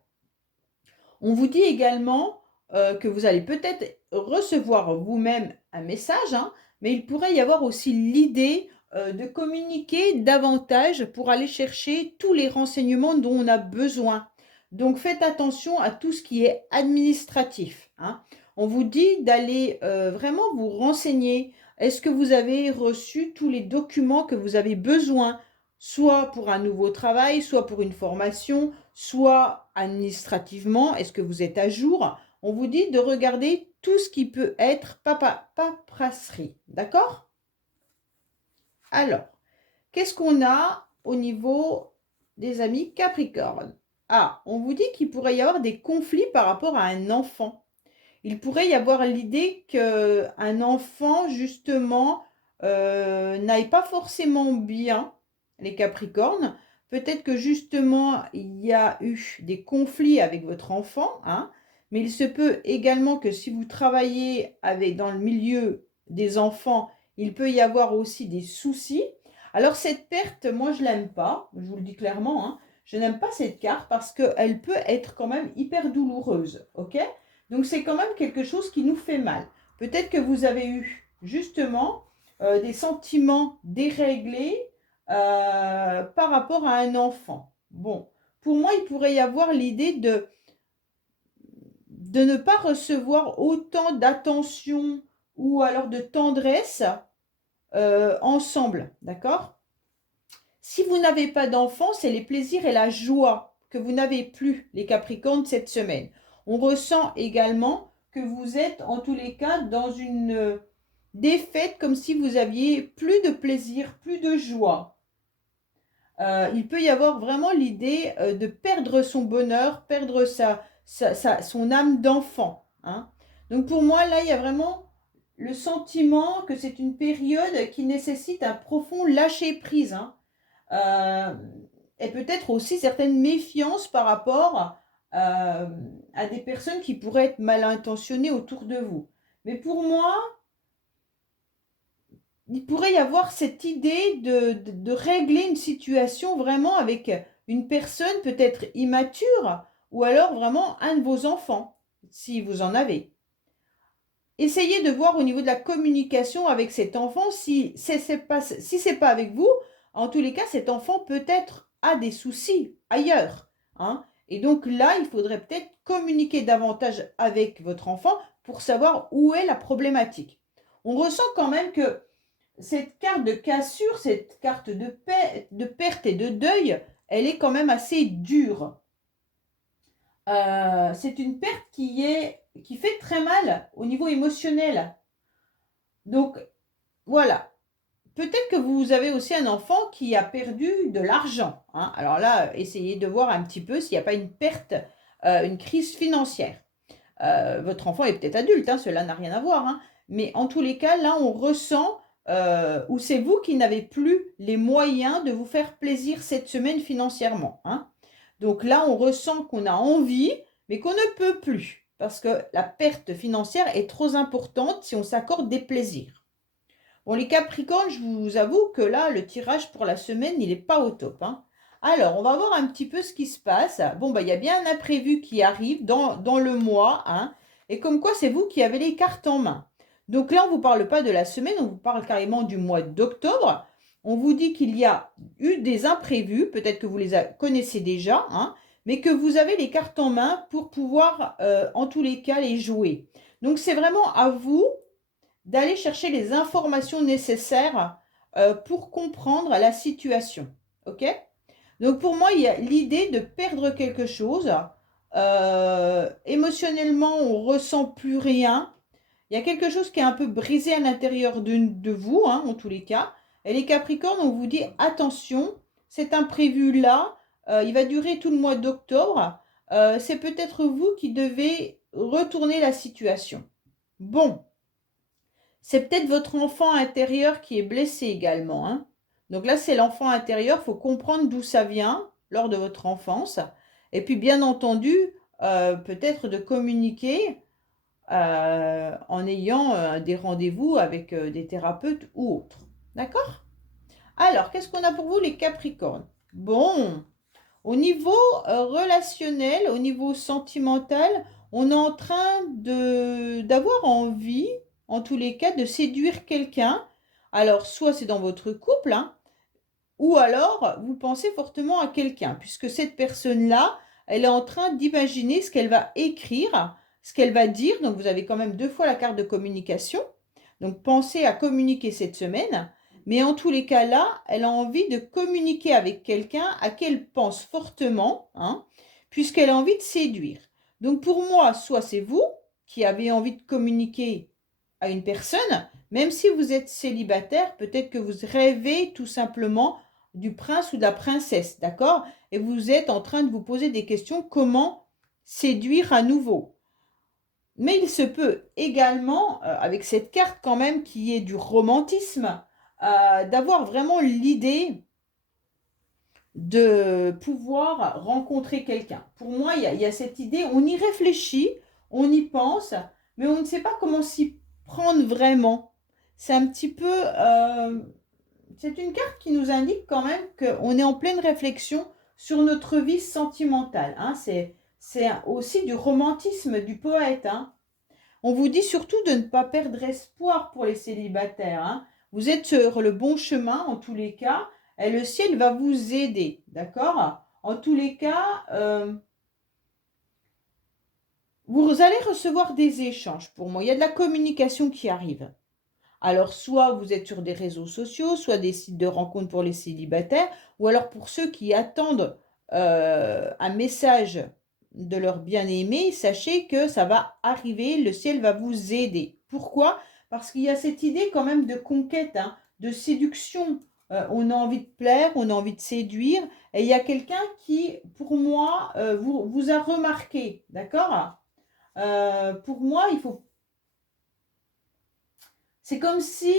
On vous dit également que vous allez peut-être recevoir vous-même un message, hein, mais il pourrait y avoir aussi l'idée de communiquer davantage pour aller chercher tous les renseignements dont on a besoin. Donc faites attention à tout ce qui est administratif, hein. On vous dit d'aller vraiment vous renseigner. Est-ce que vous avez reçu tous les documents que vous avez besoin soit pour un nouveau travail, soit pour une formation, soit administrativement, est-ce que vous êtes à jour? On vous dit de regarder tout ce qui peut être paperasserie, d'accord? Alors, qu'est-ce qu'on a au niveau des amis Capricorne? Ah, on vous dit qu'il pourrait y avoir des conflits par rapport à un enfant. Il pourrait y avoir l'idée qu'un enfant, justement, n'aille pas forcément bien, les Capricornes. Peut-être que, justement, il y a eu des conflits avec votre enfant, hein, mais il se peut également que si vous travaillez dans le milieu des enfants, il peut y avoir aussi des soucis. Alors, cette perte, moi, je ne l'aime pas, je vous le dis clairement, hein. Je n'aime pas cette carte parce qu'elle peut être quand même hyper douloureuse, ok? Donc, c'est quand même quelque chose qui nous fait mal. Peut-être que vous avez eu justement des sentiments déréglés par rapport à un enfant. Bon, pour moi, il pourrait y avoir l'idée de ne pas recevoir autant d'attention ou alors de tendresse ensemble, d'accord? Si vous n'avez pas d'enfant, c'est les plaisirs et la joie que vous n'avez plus, les Capricornes, cette semaine. On ressent également que vous êtes, en tous les cas, dans une défaite, comme si vous aviez plus de plaisir, plus de joie. Il peut y avoir vraiment l'idée de perdre son bonheur, perdre son âme d'enfant, hein. Donc pour moi, là, il y a vraiment le sentiment que c'est une période qui nécessite un profond lâcher-prise, hein. Et peut-être aussi certaines méfiances par rapport à des personnes qui pourraient être mal intentionnées autour de vous. Mais pour moi, il pourrait y avoir cette idée de régler une situation vraiment avec une personne peut-être immature ou alors vraiment un de vos enfants, si vous en avez. Essayez de voir au niveau de la communication avec cet enfant, si c'est pas avec vous, en tous les cas, cet enfant peut-être a des soucis ailleurs, hein. Et donc là, il faudrait peut-être communiquer davantage avec votre enfant pour savoir où est la problématique. On ressent quand même que cette carte de cassure, cette carte de perte et de deuil, elle est quand même assez dure. C'est une perte qui fait très mal au niveau émotionnel. Donc, voilà. Peut-être que vous avez aussi un enfant qui a perdu de l'argent, hein. Alors là, essayez de voir un petit peu s'il n'y a pas une perte, une crise financière. Votre enfant est peut-être adulte, hein, cela n'a rien à voir, hein. Mais en tous les cas, là, on ressent où c'est vous qui n'avez plus les moyens de vous faire plaisir cette semaine financièrement, hein. Donc là, on ressent qu'on a envie, mais qu'on ne peut plus, parce que la perte financière est trop importante si on s'accorde des plaisirs. Bon, les Capricornes, je vous avoue que là, le tirage pour la semaine, il n'est pas au top, hein. Alors, on va voir un petit peu ce qui se passe. Bon, bah, il y a bien un imprévu qui arrive dans le mois, hein. Et comme quoi, c'est vous qui avez les cartes en main. Donc là, on ne vous parle pas de la semaine, on vous parle carrément du mois d'octobre. On vous dit qu'il y a eu des imprévus, peut-être que vous les connaissez déjà, hein, mais que vous avez les cartes en main pour pouvoir, en tous les cas, les jouer. Donc, c'est vraiment à vous d'aller chercher les informations nécessaires pour comprendre la situation. Ok? Donc pour moi, il y a l'idée de perdre quelque chose. Émotionnellement, on ne ressent plus rien. Il y a quelque chose qui est un peu brisé à l'intérieur de vous, hein, en tous les cas. Et les Capricornes, on vous dit attention, cet imprévu-là, il va durer tout le mois d'octobre. C'est peut-être vous qui devez retourner la situation. Bon. C'est peut-être votre enfant intérieur qui est blessé également, hein. Donc là, c'est l'enfant intérieur. Il faut comprendre d'où ça vient lors de votre enfance. Et puis, bien entendu, peut-être de communiquer en ayant des rendez-vous avec des thérapeutes ou autres. D'accord? Alors, qu'est-ce qu'on a pour vous, les Capricornes? Bon, au niveau relationnel, au niveau sentimental, on est en train d'avoir envie, en tous les cas, de séduire quelqu'un. Alors, soit c'est dans votre couple, hein, ou alors vous pensez fortement à quelqu'un, puisque cette personne-là, elle est en train d'imaginer ce qu'elle va écrire, ce qu'elle va dire. Donc, vous avez quand même 2 fois la carte de communication. Donc, pensez à communiquer cette semaine. Mais en tous les cas là, elle a envie de communiquer avec quelqu'un à qui elle pense fortement, hein, puisqu'elle a envie de séduire. Donc pour moi, soit c'est vous qui avez envie de communiquer à une personne, même si vous êtes célibataire, peut-être que vous rêvez tout simplement du prince ou de la princesse, d'accord? Et vous êtes en train de vous poser des questions, comment séduire à nouveau? Mais il se peut également, avec cette carte quand même qui est du romantisme, d'avoir vraiment l'idée de pouvoir rencontrer quelqu'un. Pour moi, il y a cette idée, on y réfléchit, on y pense, mais on ne sait pas comment s'y prendre vraiment. C'est un petit peu... c'est une carte qui nous indique quand même qu'on est en pleine réflexion sur notre vie sentimentale, hein. C'est aussi du romantisme du poète, hein. On vous dit surtout de ne pas perdre espoir pour les célibataires, hein. Vous êtes sur le bon chemin en tous les cas et le ciel va vous aider, d'accord? En tous les cas, vous allez recevoir des échanges pour moi. Il y a de la communication qui arrive. Alors, soit vous êtes sur des réseaux sociaux, soit des sites de rencontres pour les célibataires, ou alors pour ceux qui attendent un message de leur bien-aimé, sachez que ça va arriver, le ciel va vous aider. Pourquoi? Parce qu'il y a cette idée quand même de conquête, hein, de séduction. On a envie de plaire, on a envie de séduire, et il y a quelqu'un qui, pour moi, vous a remarqué, d'accord? Pour moi, il faut... C'est comme si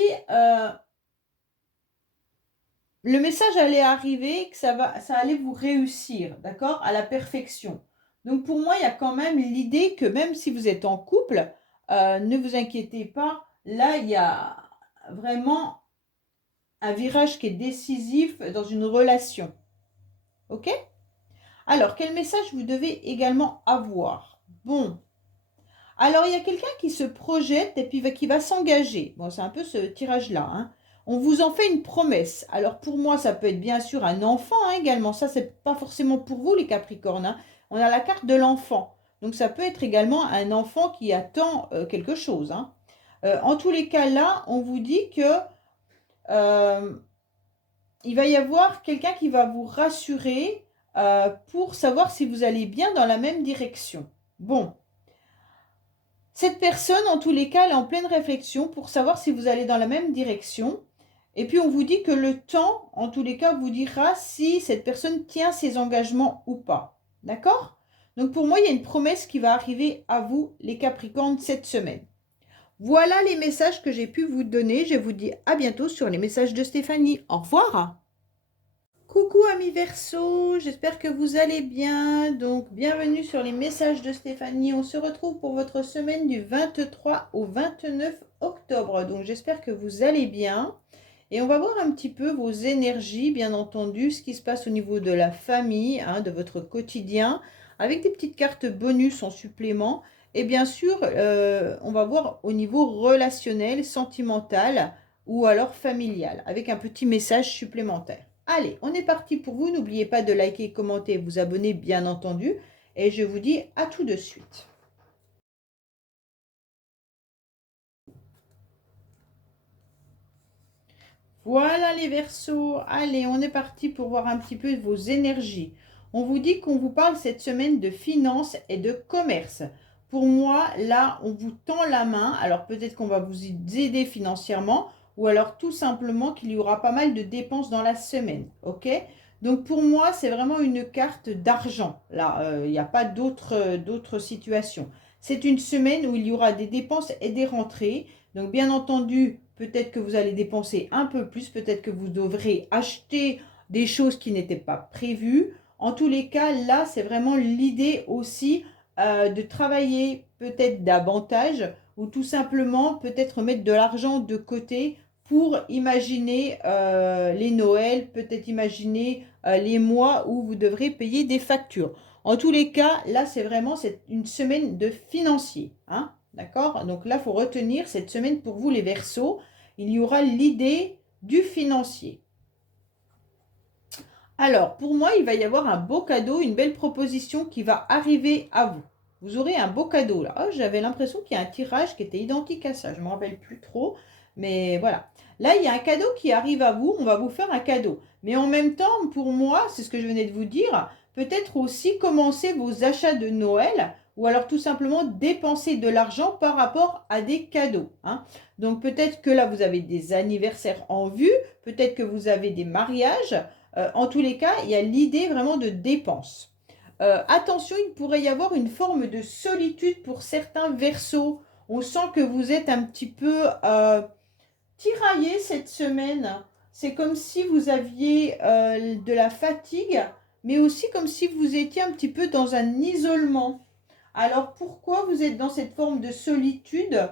le message allait arriver, que ça allait vous réussir, d'accord, à la perfection. Donc pour moi, il y a quand même l'idée que même si vous êtes en couple, ne vous inquiétez pas, là, il y a vraiment un virage qui est décisif dans une relation. Ok? Alors, quel message vous devez également avoir? Bon, alors il y a quelqu'un qui se projette et puis qui va s'engager. Bon, c'est un peu ce tirage-là, hein. On vous en fait une promesse. Alors pour moi, ça peut être bien sûr un enfant, hein, également. Ça, c'est pas forcément pour vous les Capricornes, hein. On a la carte de l'enfant. Donc ça peut être également un enfant qui attend quelque chose, hein. En tous les cas, là, on vous dit que euh, il va y avoir quelqu'un qui va vous rassurer pour savoir si vous allez bien dans la même direction. Bon. Cette personne, en tous les cas, elle est en pleine réflexion pour savoir si vous allez dans la même direction. Et puis, on vous dit que le temps, en tous les cas, vous dira si cette personne tient ses engagements ou pas. D'accord? Donc, pour moi, il y a une promesse qui va arriver à vous, les Capricornes, cette semaine. Voilà les messages que j'ai pu vous donner. Je vous dis à bientôt sur les messages de Stéphanie. Au revoir! Coucou amis Verseau, j'espère que vous allez bien. Donc bienvenue sur les messages de Stéphanie. On se retrouve pour votre semaine du 23 au 29 octobre. Donc j'espère que vous allez bien. Et on va voir un petit peu vos énergies, bien entendu, ce qui se passe au niveau de la famille, hein, de votre quotidien, avec des petites cartes bonus en supplément. Et bien sûr, on va voir au niveau relationnel, sentimental ou alors familial, avec un petit message supplémentaire. Allez, on est parti pour vous. N'oubliez pas de liker, commenter, vous abonner, bien entendu. Et je vous dis à tout de suite. Voilà les Verseaux. Allez, on est parti pour voir un petit peu vos énergies. On vous dit qu'on vous parle cette semaine de finances et de commerce. Pour moi, là, on vous tend la main. Alors peut-être qu'on va vous aider financièrement ou alors tout simplement qu'il y aura pas mal de dépenses dans la semaine. Ok? Donc pour moi, c'est vraiment une carte d'argent. Là, il n'y a pas d'autres situations. C'est une semaine où il y aura des dépenses et des rentrées. Donc bien entendu, peut-être que vous allez dépenser un peu plus, peut-être que vous devrez acheter des choses qui n'étaient pas prévues. En tous les cas, là, c'est vraiment l'idée aussi de travailler peut-être davantage ou tout simplement peut-être mettre de l'argent de côté pour imaginer les Noëls, peut-être imaginer les mois où vous devrez payer des factures. En tous les cas, là, c'est une semaine de financier, hein, d'accord? Donc là, il faut retenir cette semaine pour vous, les Verseaux, il y aura l'idée du financier. Alors, pour moi, il va y avoir un beau cadeau, une belle proposition qui va arriver à vous. Vous aurez un beau cadeau là. Oh, j'avais l'impression qu'il y a un tirage qui était identique à ça. Je ne me rappelle plus trop, mais voilà. Là, il y a un cadeau qui arrive à vous, on va vous faire un cadeau. Mais en même temps, pour moi, c'est ce que je venais de vous dire, peut-être aussi commencer vos achats de Noël ou alors tout simplement dépenser de l'argent par rapport à des cadeaux, hein. Donc peut-être que là, vous avez des anniversaires en vue, peut-être que vous avez des mariages. En tous les cas, il y a l'idée vraiment de dépenses. Attention, il pourrait y avoir une forme de solitude pour certains versos. On sent que vous êtes un petit peu tiraillé cette semaine. C'est comme si vous aviez de la fatigue, mais aussi comme si vous étiez un petit peu dans un isolement. Alors pourquoi vous êtes dans cette forme de solitude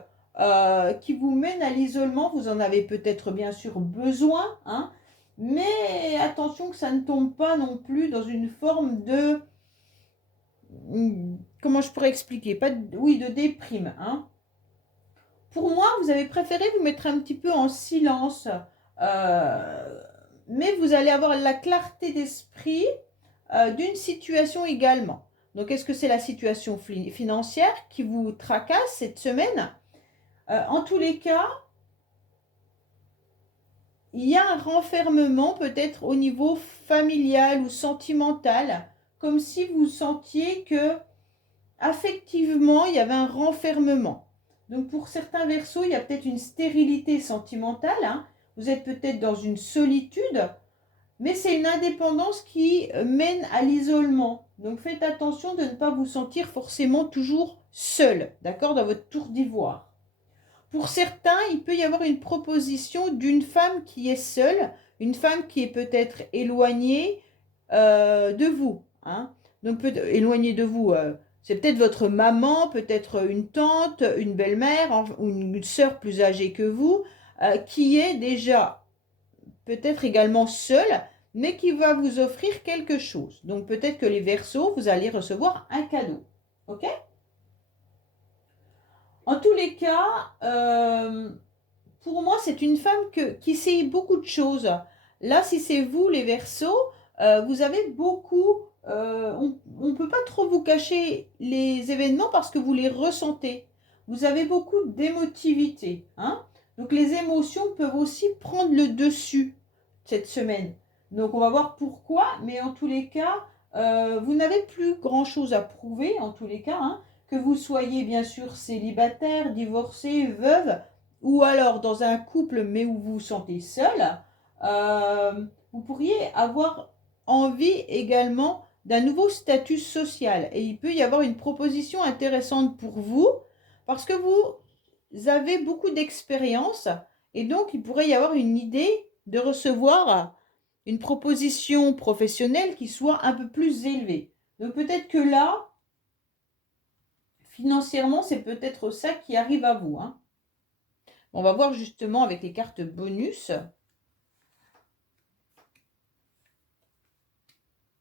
qui vous mène à l'isolement? Vous en avez peut-être bien sûr besoin, hein, mais attention que ça ne tombe pas non plus dans une forme de... Comment je pourrais expliquer? Pas de, oui, de déprime, hein. Pour moi, vous avez préféré vous mettre un petit peu en silence, mais vous allez avoir la clarté d'esprit d'une situation également. Donc, est-ce que c'est la situation financière qui vous tracasse cette semaine? En tous les cas, il y a un renfermement peut-être au niveau familial ou sentimental, comme si vous sentiez que affectivement, il y avait un renfermement. Donc pour certains versos, il y a peut-être une stérilité sentimentale, hein. Vous êtes peut-être dans une solitude, mais c'est une indépendance qui mène à l'isolement. Donc faites attention de ne pas vous sentir forcément toujours seul, d'accord, dans votre tour d'ivoire. Pour certains, il peut y avoir une proposition d'une femme qui est seule, une femme qui est peut-être éloignée de vous, hein. Donc éloignée de vous, c'est peut-être votre maman, peut-être une tante, une belle-mère ou une sœur plus âgée que vous, qui est déjà peut-être également seule, mais qui va vous offrir quelque chose. Donc peut-être que les Verseaux, vous allez recevoir un cadeau. Ok? En tous les cas, pour moi, c'est une femme qui sait beaucoup de choses. Là, si c'est vous, les Verseaux, vous avez beaucoup... on ne peut pas trop vous cacher les événements parce que vous les ressentez. Vous avez beaucoup d'émotivité, hein? Donc les émotions peuvent aussi prendre le dessus cette semaine. Donc on va voir pourquoi, mais en tous les cas, vous n'avez plus grand-chose à prouver, en tous les cas, hein, que vous soyez bien sûr célibataire, divorcé, veuve, ou alors dans un couple mais où vous vous sentez seul, vous pourriez avoir envie également d'un nouveau statut social. Et il peut y avoir une proposition intéressante pour vous parce que vous avez beaucoup d'expérience et donc il pourrait y avoir une idée de recevoir une proposition professionnelle qui soit un peu plus élevée. Donc peut-être que là, financièrement, c'est peut-être ça qui arrive à vous, hein. On va voir justement avec les cartes bonus.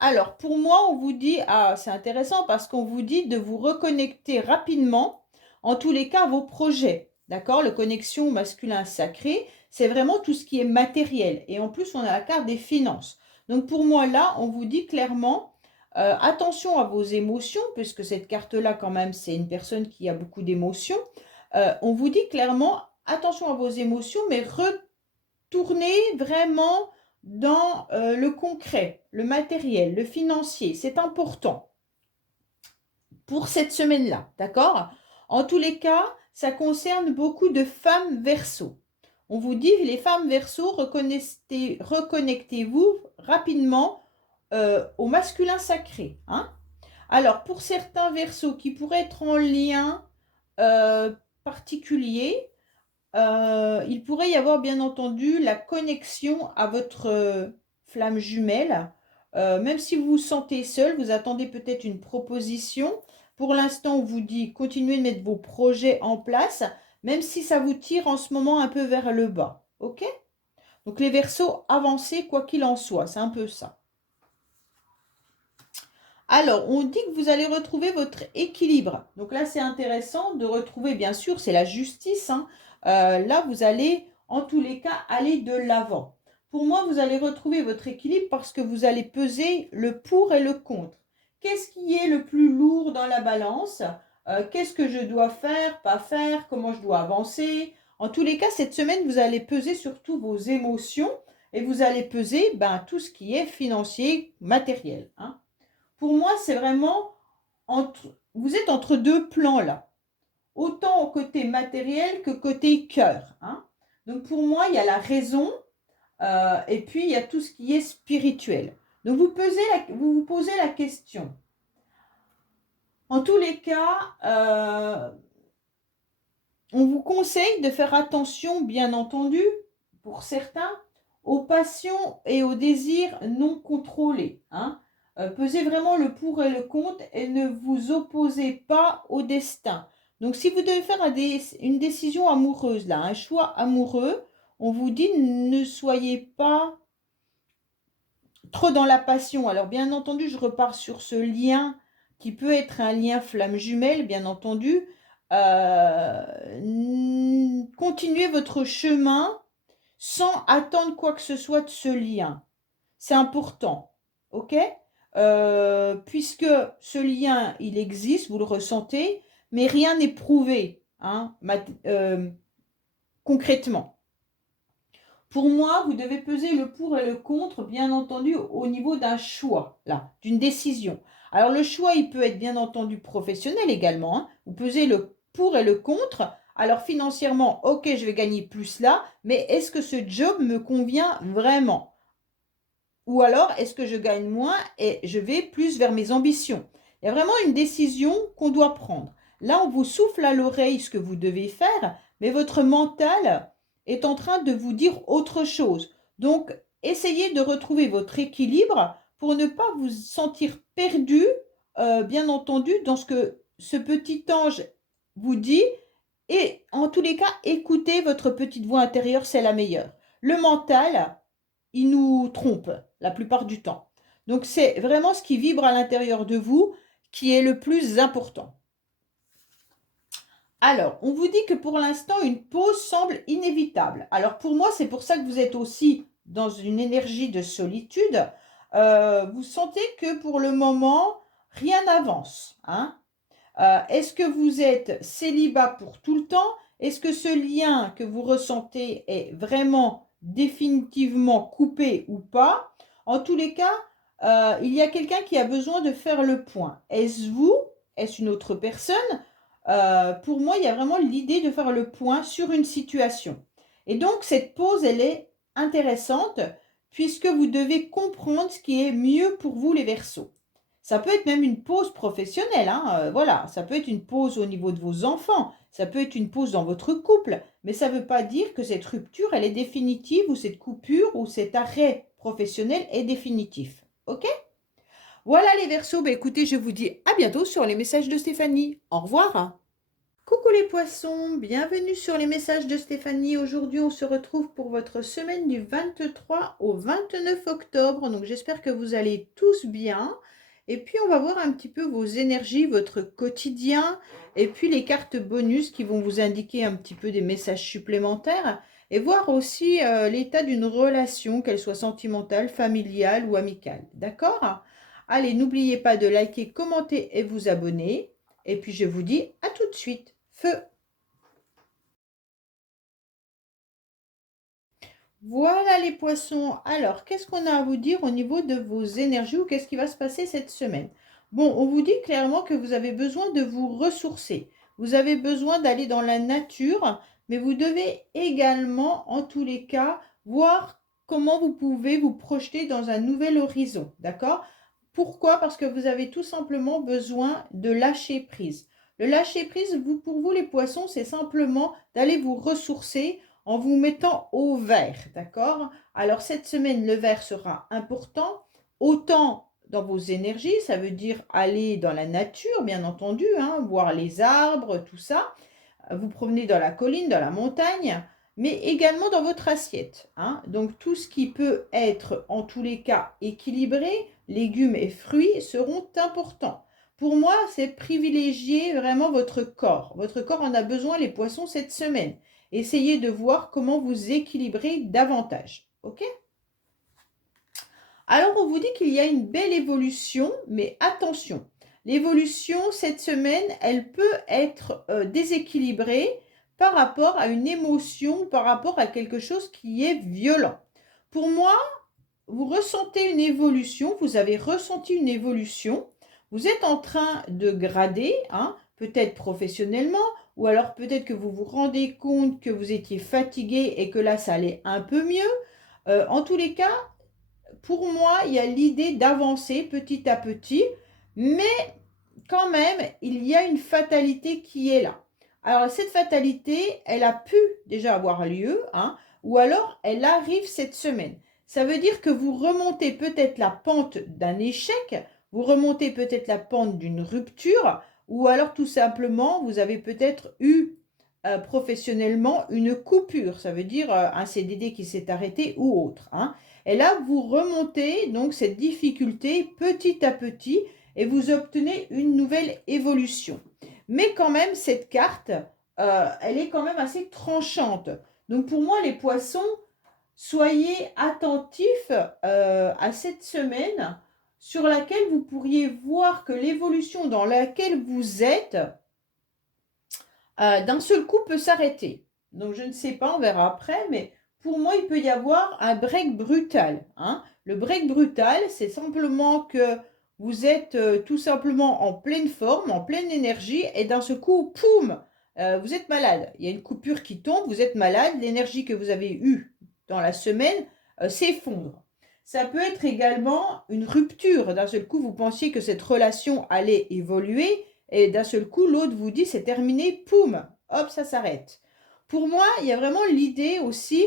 Alors, pour moi, on vous dit, ah, c'est intéressant parce qu'on vous dit de vous reconnecter rapidement, en tous les cas, à vos projets. D'accord? Le connexion masculin sacré, c'est vraiment tout ce qui est matériel. Et en plus, on a la carte des finances. Donc, pour moi, là, on vous dit clairement, attention à vos émotions, puisque cette carte-là, quand même, c'est une personne qui a beaucoup d'émotions. On vous dit clairement, attention à vos émotions, mais retournez vraiment dans le concret, le matériel, le financier. C'est important pour cette semaine-là, d'accord? En tous les cas, ça concerne beaucoup de femmes Verseau. On vous dit, les femmes Verseau, reconnectez-vous rapidement au masculin sacré, hein? Alors, pour certains Verseaux qui pourraient être en lien particulier, il pourrait y avoir bien entendu la connexion à votre flamme jumelle. Même si vous vous sentez seul, vous attendez peut-être une proposition. Pour l'instant, on vous dit continuez de mettre vos projets en place, même si ça vous tire en ce moment un peu vers le bas. Ok? Donc les Verseaux, avancez quoi qu'il en soit. C'est un peu ça. Alors, on dit que vous allez retrouver votre équilibre. Donc là, c'est intéressant de retrouver, bien sûr, c'est la justice, hein. Là, vous allez, en tous les cas, aller de l'avant. Pour moi, vous allez retrouver votre équilibre parce que vous allez peser le pour et le contre. Qu'est-ce qui est le plus lourd dans la balance? Qu'est-ce que je dois faire, pas faire? Comment je dois avancer? En tous les cas, cette semaine, vous allez peser surtout vos émotions et vous allez peser tout ce qui est financier, matériel. Hein. Pour moi, c'est vraiment, vous êtes entre deux plans là. Autant au côté matériel que côté cœur. Hein. Donc pour moi, il y a la raison et puis il y a tout ce qui est spirituel. Donc vous vous posez la question. En tous les cas, on vous conseille de faire attention, bien entendu, pour certains, aux passions et aux désirs non contrôlés. Hein. Pesez vraiment le pour et le contre et ne vous opposez pas au destin. Donc, si vous devez faire une décision amoureuse, là, un choix amoureux, on vous dit ne soyez pas trop dans la passion. Alors, bien entendu, je repars sur ce lien qui peut être un lien flamme jumelle, bien entendu. Continuez votre chemin sans attendre quoi que ce soit de ce lien. C'est important, ok? Puisque ce lien, il existe, vous le ressentez, mais rien n'est prouvé, hein, concrètement. Pour moi, vous devez peser le pour et le contre, bien entendu, au niveau d'un choix, là, d'une décision. Alors, le choix, il peut être bien entendu professionnel également. Hein. Vous pesez le pour et le contre. Alors, financièrement, ok, je vais gagner plus là, mais est-ce que ce job me convient vraiment? Ou alors, est-ce que je gagne moins et je vais plus vers mes ambitions? Il y a vraiment une décision qu'on doit prendre. Là, on vous souffle à l'oreille ce que vous devez faire, mais votre mental est en train de vous dire autre chose. Donc, essayez de retrouver votre équilibre pour ne pas vous sentir perdu, bien entendu, dans ce que ce petit ange vous dit. Et en tous les cas, écoutez votre petite voix intérieure, c'est la meilleure. Le mental, il nous trompe la plupart du temps. Donc, c'est vraiment ce qui vibre à l'intérieur de vous qui est le plus important. Alors, on vous dit que pour l'instant, une pause semble inévitable. Alors, pour moi, c'est pour ça que vous êtes aussi dans une énergie de solitude. Vous sentez que pour le moment, rien n'avance. Hein. Est-ce que vous êtes célibat pour tout le temps? Est-ce que ce lien que vous ressentez est vraiment définitivement coupé ou pas? En tous les cas, il y a quelqu'un qui a besoin de faire le point. Est-ce vous? Est-ce une autre personne? Pour moi, il y a vraiment l'idée de faire le point sur une situation. Et donc, cette pause, elle est intéressante puisque vous devez comprendre ce qui est mieux pour vous, les Verseaux. Ça peut être même une pause professionnelle, hein, voilà. Ça peut être une pause au niveau de vos enfants, ça peut être une pause dans votre couple, mais ça ne veut pas dire que cette rupture, elle est définitive ou cette coupure ou cet arrêt professionnel est définitif. Ok? Voilà les Verseaux, écoutez, je vous dis à bientôt sur les messages de Stéphanie. Au revoir. Coucou les poissons, bienvenue sur les messages de Stéphanie. Aujourd'hui, on se retrouve pour votre semaine du 23 au 29 octobre. Donc, j'espère que vous allez tous bien. Et puis, on va voir un petit peu vos énergies, votre quotidien. Et puis, les cartes bonus qui vont vous indiquer un petit peu des messages supplémentaires. Et voir aussi l'état d'une relation, qu'elle soit sentimentale, familiale ou amicale. D'accord? Allez, n'oubliez pas de liker, commenter et vous abonner. Et puis, je vous dis à tout de suite. Feu. Voilà les poissons. Alors, qu'est-ce qu'on a à vous dire au niveau de vos énergies ou qu'est-ce qui va se passer cette semaine? Bon, on vous dit clairement que vous avez besoin de vous ressourcer. Vous avez besoin d'aller dans la nature, mais vous devez également, en tous les cas, voir comment vous pouvez vous projeter dans un nouvel horizon. D'accord? Pourquoi? Parce que vous avez tout simplement besoin de lâcher prise. Le lâcher prise, pour vous les poissons, c'est simplement d'aller vous ressourcer en vous mettant au vert, d'accord? Alors cette semaine, le vert sera important, autant dans vos énergies, ça veut dire aller dans la nature, bien entendu, hein, voir les arbres, tout ça, vous promener dans la colline, dans la montagne, mais également dans votre assiette. Hein. Donc tout ce qui peut être en tous les cas équilibré, légumes et fruits seront importants. Pour moi, c'est privilégier vraiment votre corps. Votre corps en a besoin, les poissons, cette semaine. Essayez de voir comment vous équilibrez davantage. Ok? Alors, on vous dit qu'il y a une belle évolution, mais attention. L'évolution, cette semaine, elle peut être déséquilibrée par rapport à une émotion, par rapport à quelque chose qui est violent. Pour moi, vous ressentez une évolution, vous avez ressenti une évolution, vous êtes en train de grader, hein, peut-être professionnellement, ou alors peut-être que vous vous rendez compte que vous étiez fatigué et que là, ça allait un peu mieux. En tous les cas, pour moi, il y a l'idée d'avancer petit à petit, mais quand même, il y a une fatalité qui est là. Alors, cette fatalité, elle a pu déjà avoir lieu, hein, ou alors elle arrive cette semaine. Ça veut dire que vous remontez peut-être la pente d'un échec, vous remontez peut-être la pente d'une rupture, ou alors tout simplement, vous avez peut-être eu professionnellement une coupure. Ça veut dire un CDD qui s'est arrêté ou autre, hein. Et là, vous remontez donc cette difficulté petit à petit et vous obtenez une nouvelle évolution. Mais quand même, cette carte, elle est quand même assez tranchante. Donc pour moi, les poissons, soyez attentifs à cette semaine sur laquelle vous pourriez voir que l'évolution dans laquelle vous êtes, d'un seul coup, peut s'arrêter. Donc je ne sais pas, on verra après, mais pour moi, il peut y avoir un break brutal, hein. Le break brutal, c'est simplement que vous êtes tout simplement en pleine forme, en pleine énergie, et d'un seul coup, poum, vous êtes malade. Il y a une coupure qui tombe, vous êtes malade, l'énergie que vous avez eue dans la semaine s'effondre. Ça peut être également une rupture. D'un seul coup, vous pensiez que cette relation allait évoluer, et d'un seul coup, l'autre vous dit c'est terminé, poum, hop, ça s'arrête. Pour moi, il y a vraiment l'idée aussi,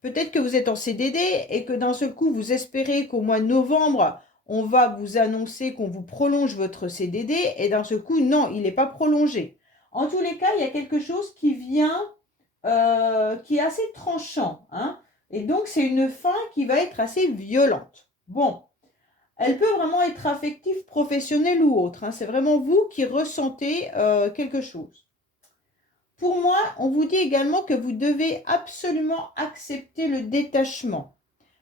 peut-être que vous êtes en CDD et que d'un seul coup, vous espérez qu'au mois de novembre, on va vous annoncer qu'on vous prolonge votre CDD et d'un seul coup, non, il n'est pas prolongé. En tous les cas, il y a quelque chose qui vient, qui est assez tranchant, hein, et donc c'est une fin qui va être assez violente. Bon, elle peut vraiment être affective, professionnelle ou autre, hein. C'est vraiment vous qui ressentez quelque chose. Pour moi, on vous dit également que vous devez absolument accepter le détachement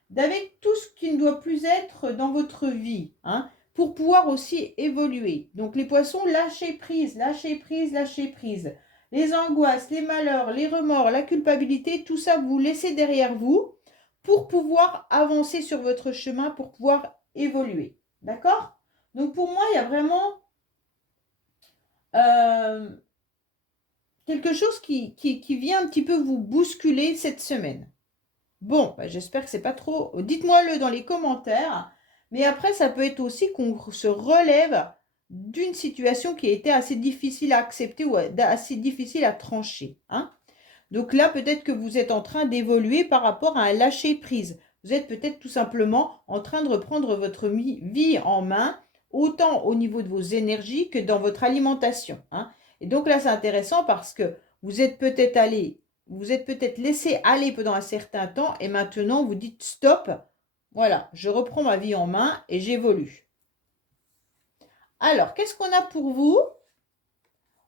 d'avec tout ce qui ne doit plus être dans votre vie, hein, pour pouvoir aussi évoluer. Donc les poissons, lâchez prise, lâchez prise, lâchez prise. Les angoisses, les malheurs, les remords, la culpabilité, tout ça, vous laissez derrière vous pour pouvoir avancer sur votre chemin, pour pouvoir évoluer. D'accord? Donc pour moi, il y a vraiment euh, quelque chose qui vient un petit peu vous bousculer cette semaine. Bon, bah, j'espère que c'est pas trop. Dites-moi-le dans les commentaires. Mais après, ça peut être aussi qu'on se relève d'une situation qui a été assez difficile à accepter ou assez difficile à trancher, hein. Donc là, peut-être que vous êtes en train d'évoluer par rapport à un lâcher-prise. Vous êtes peut-être tout simplement en train de reprendre votre vie en main, autant au niveau de vos énergies que dans votre alimentation, hein. Et donc là, c'est intéressant parce que vous êtes peut-être laissé aller pendant un certain temps et maintenant vous dites stop, voilà, je reprends ma vie en main et j'évolue. Alors, qu'est-ce qu'on a pour vous?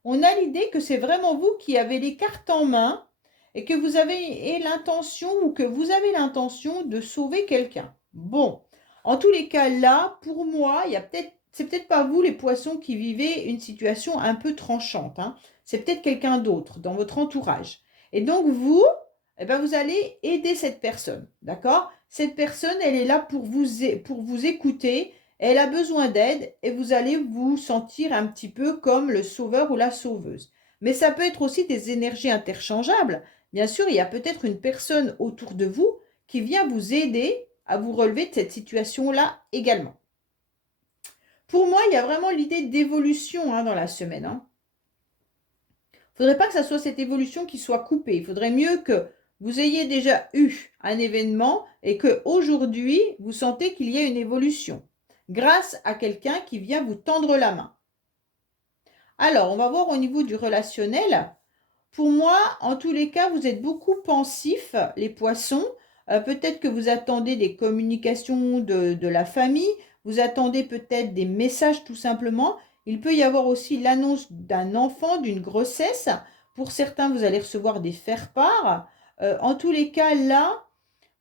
On a l'idée que c'est vraiment vous qui avez les cartes en main et que vous avez l'intention ou que vous avez l'intention de sauver quelqu'un. Bon, en tous les cas là, pour moi, c'est peut-être pas vous les poissons qui vivez une situation un peu tranchante, hein. C'est peut-être quelqu'un d'autre dans votre entourage. Et donc vous, eh ben, vous allez aider cette personne, d'accord? Cette personne, elle est là pour vous écouter. Elle a besoin d'aide et vous allez vous sentir un petit peu comme le sauveur ou la sauveuse. Mais ça peut être aussi des énergies interchangeables. Bien sûr, il y a peut-être une personne autour de vous qui vient vous aider à vous relever de cette situation-là également. Pour moi, il y a vraiment l'idée d'évolution, hein, dans la semaine, hein. Il ne faudrait pas que ça soit cette évolution qui soit coupée. Il faudrait mieux que vous ayez déjà eu un événement et qu'aujourd'hui, vous sentez qu'il y a une évolution grâce à quelqu'un qui vient vous tendre la main. Alors, on va voir au niveau du relationnel. Pour moi, en tous les cas, vous êtes beaucoup pensifs, les poissons. Peut-être que vous attendez des communications de la famille. Vous attendez peut-être des messages tout simplement. Il peut y avoir aussi l'annonce d'un enfant, d'une grossesse. Pour certains, vous allez recevoir des faire-part. En tous les cas, là,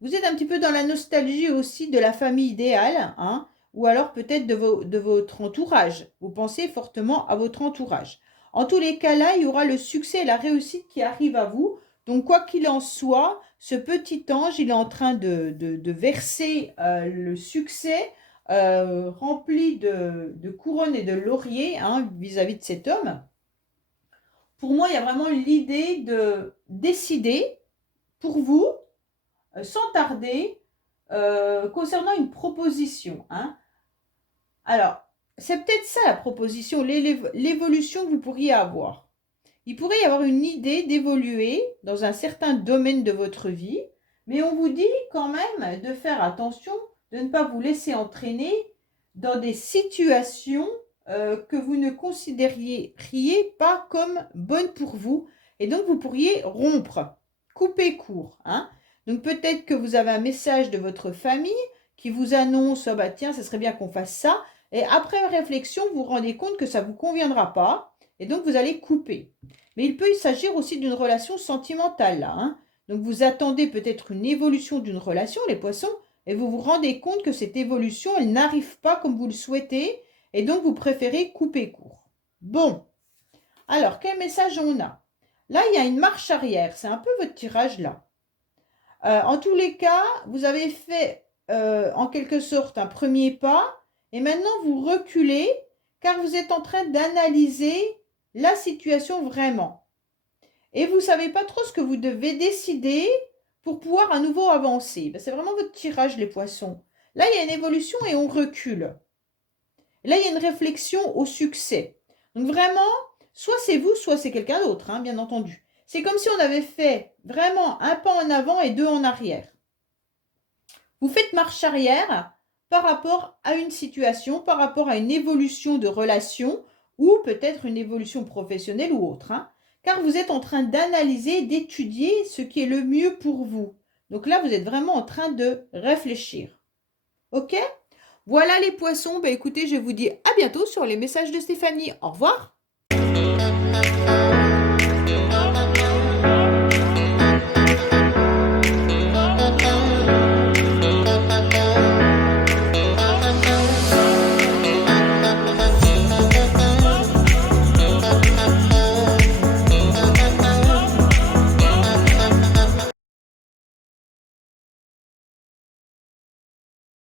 vous êtes un petit peu dans la nostalgie aussi de la famille idéale, hein, ou alors peut-être de votre entourage. Vous pensez fortement à votre entourage. En tous les cas, là, il y aura le succès et la réussite qui arrivent à vous. Donc, quoi qu'il en soit, ce petit ange, il est en train de verser le succès rempli de couronnes et de lauriers vis-à-vis de cet homme. Pour moi, il y a vraiment l'idée de décider pour vous, sans tarder, concernant une proposition. Alors, c'est peut-être ça la proposition, l'évolution que vous pourriez avoir. Il pourrait y avoir une idée d'évoluer dans un certain domaine de votre vie, mais on vous dit quand même de faire attention, de ne pas vous laisser entraîner dans des situations que vous ne considériez pas comme bonnes pour vous. Et donc, vous pourriez rompre, couper court. Donc, peut-être que vous avez un message de votre famille qui vous annonce, oh bah tiens, ça serait bien qu'on fasse ça. Et après réflexion, vous vous rendez compte que ça ne vous conviendra pas. Et donc, vous allez couper. Mais il peut s'agir aussi d'une relation sentimentale, là. Donc, vous attendez peut-être une évolution d'une relation, les poissons, et vous vous rendez compte que cette évolution, elle n'arrive pas comme vous le souhaitez, et donc vous préférez couper court. Bon, alors, quel message on a? Là, il y a une marche arrière. C'est un peu votre tirage, là. En tous les cas, vous avez fait, en quelque sorte, un premier pas, et maintenant, vous reculez, car vous êtes en train d'analyser la situation vraiment. Et vous ne savez pas trop ce que vous devez décider pour pouvoir à nouveau avancer. C'est vraiment votre tirage, les poissons. Là, il y a une évolution et on recule. Là, il y a une réflexion au succès. Donc vraiment, soit c'est vous, soit c'est quelqu'un d'autre, bien entendu. C'est comme si on avait fait vraiment un pas en avant et deux en arrière. Vous faites marche arrière par rapport à une situation, par rapport à une évolution de relation ou peut-être une évolution professionnelle ou autre. Car vous êtes en train d'analyser, d'étudier ce qui est le mieux pour vous. Donc là, vous êtes vraiment en train de réfléchir. OK ? Voilà les poissons. Écoutez, je vous dis à bientôt sur les messages de Stéphanie. Au revoir.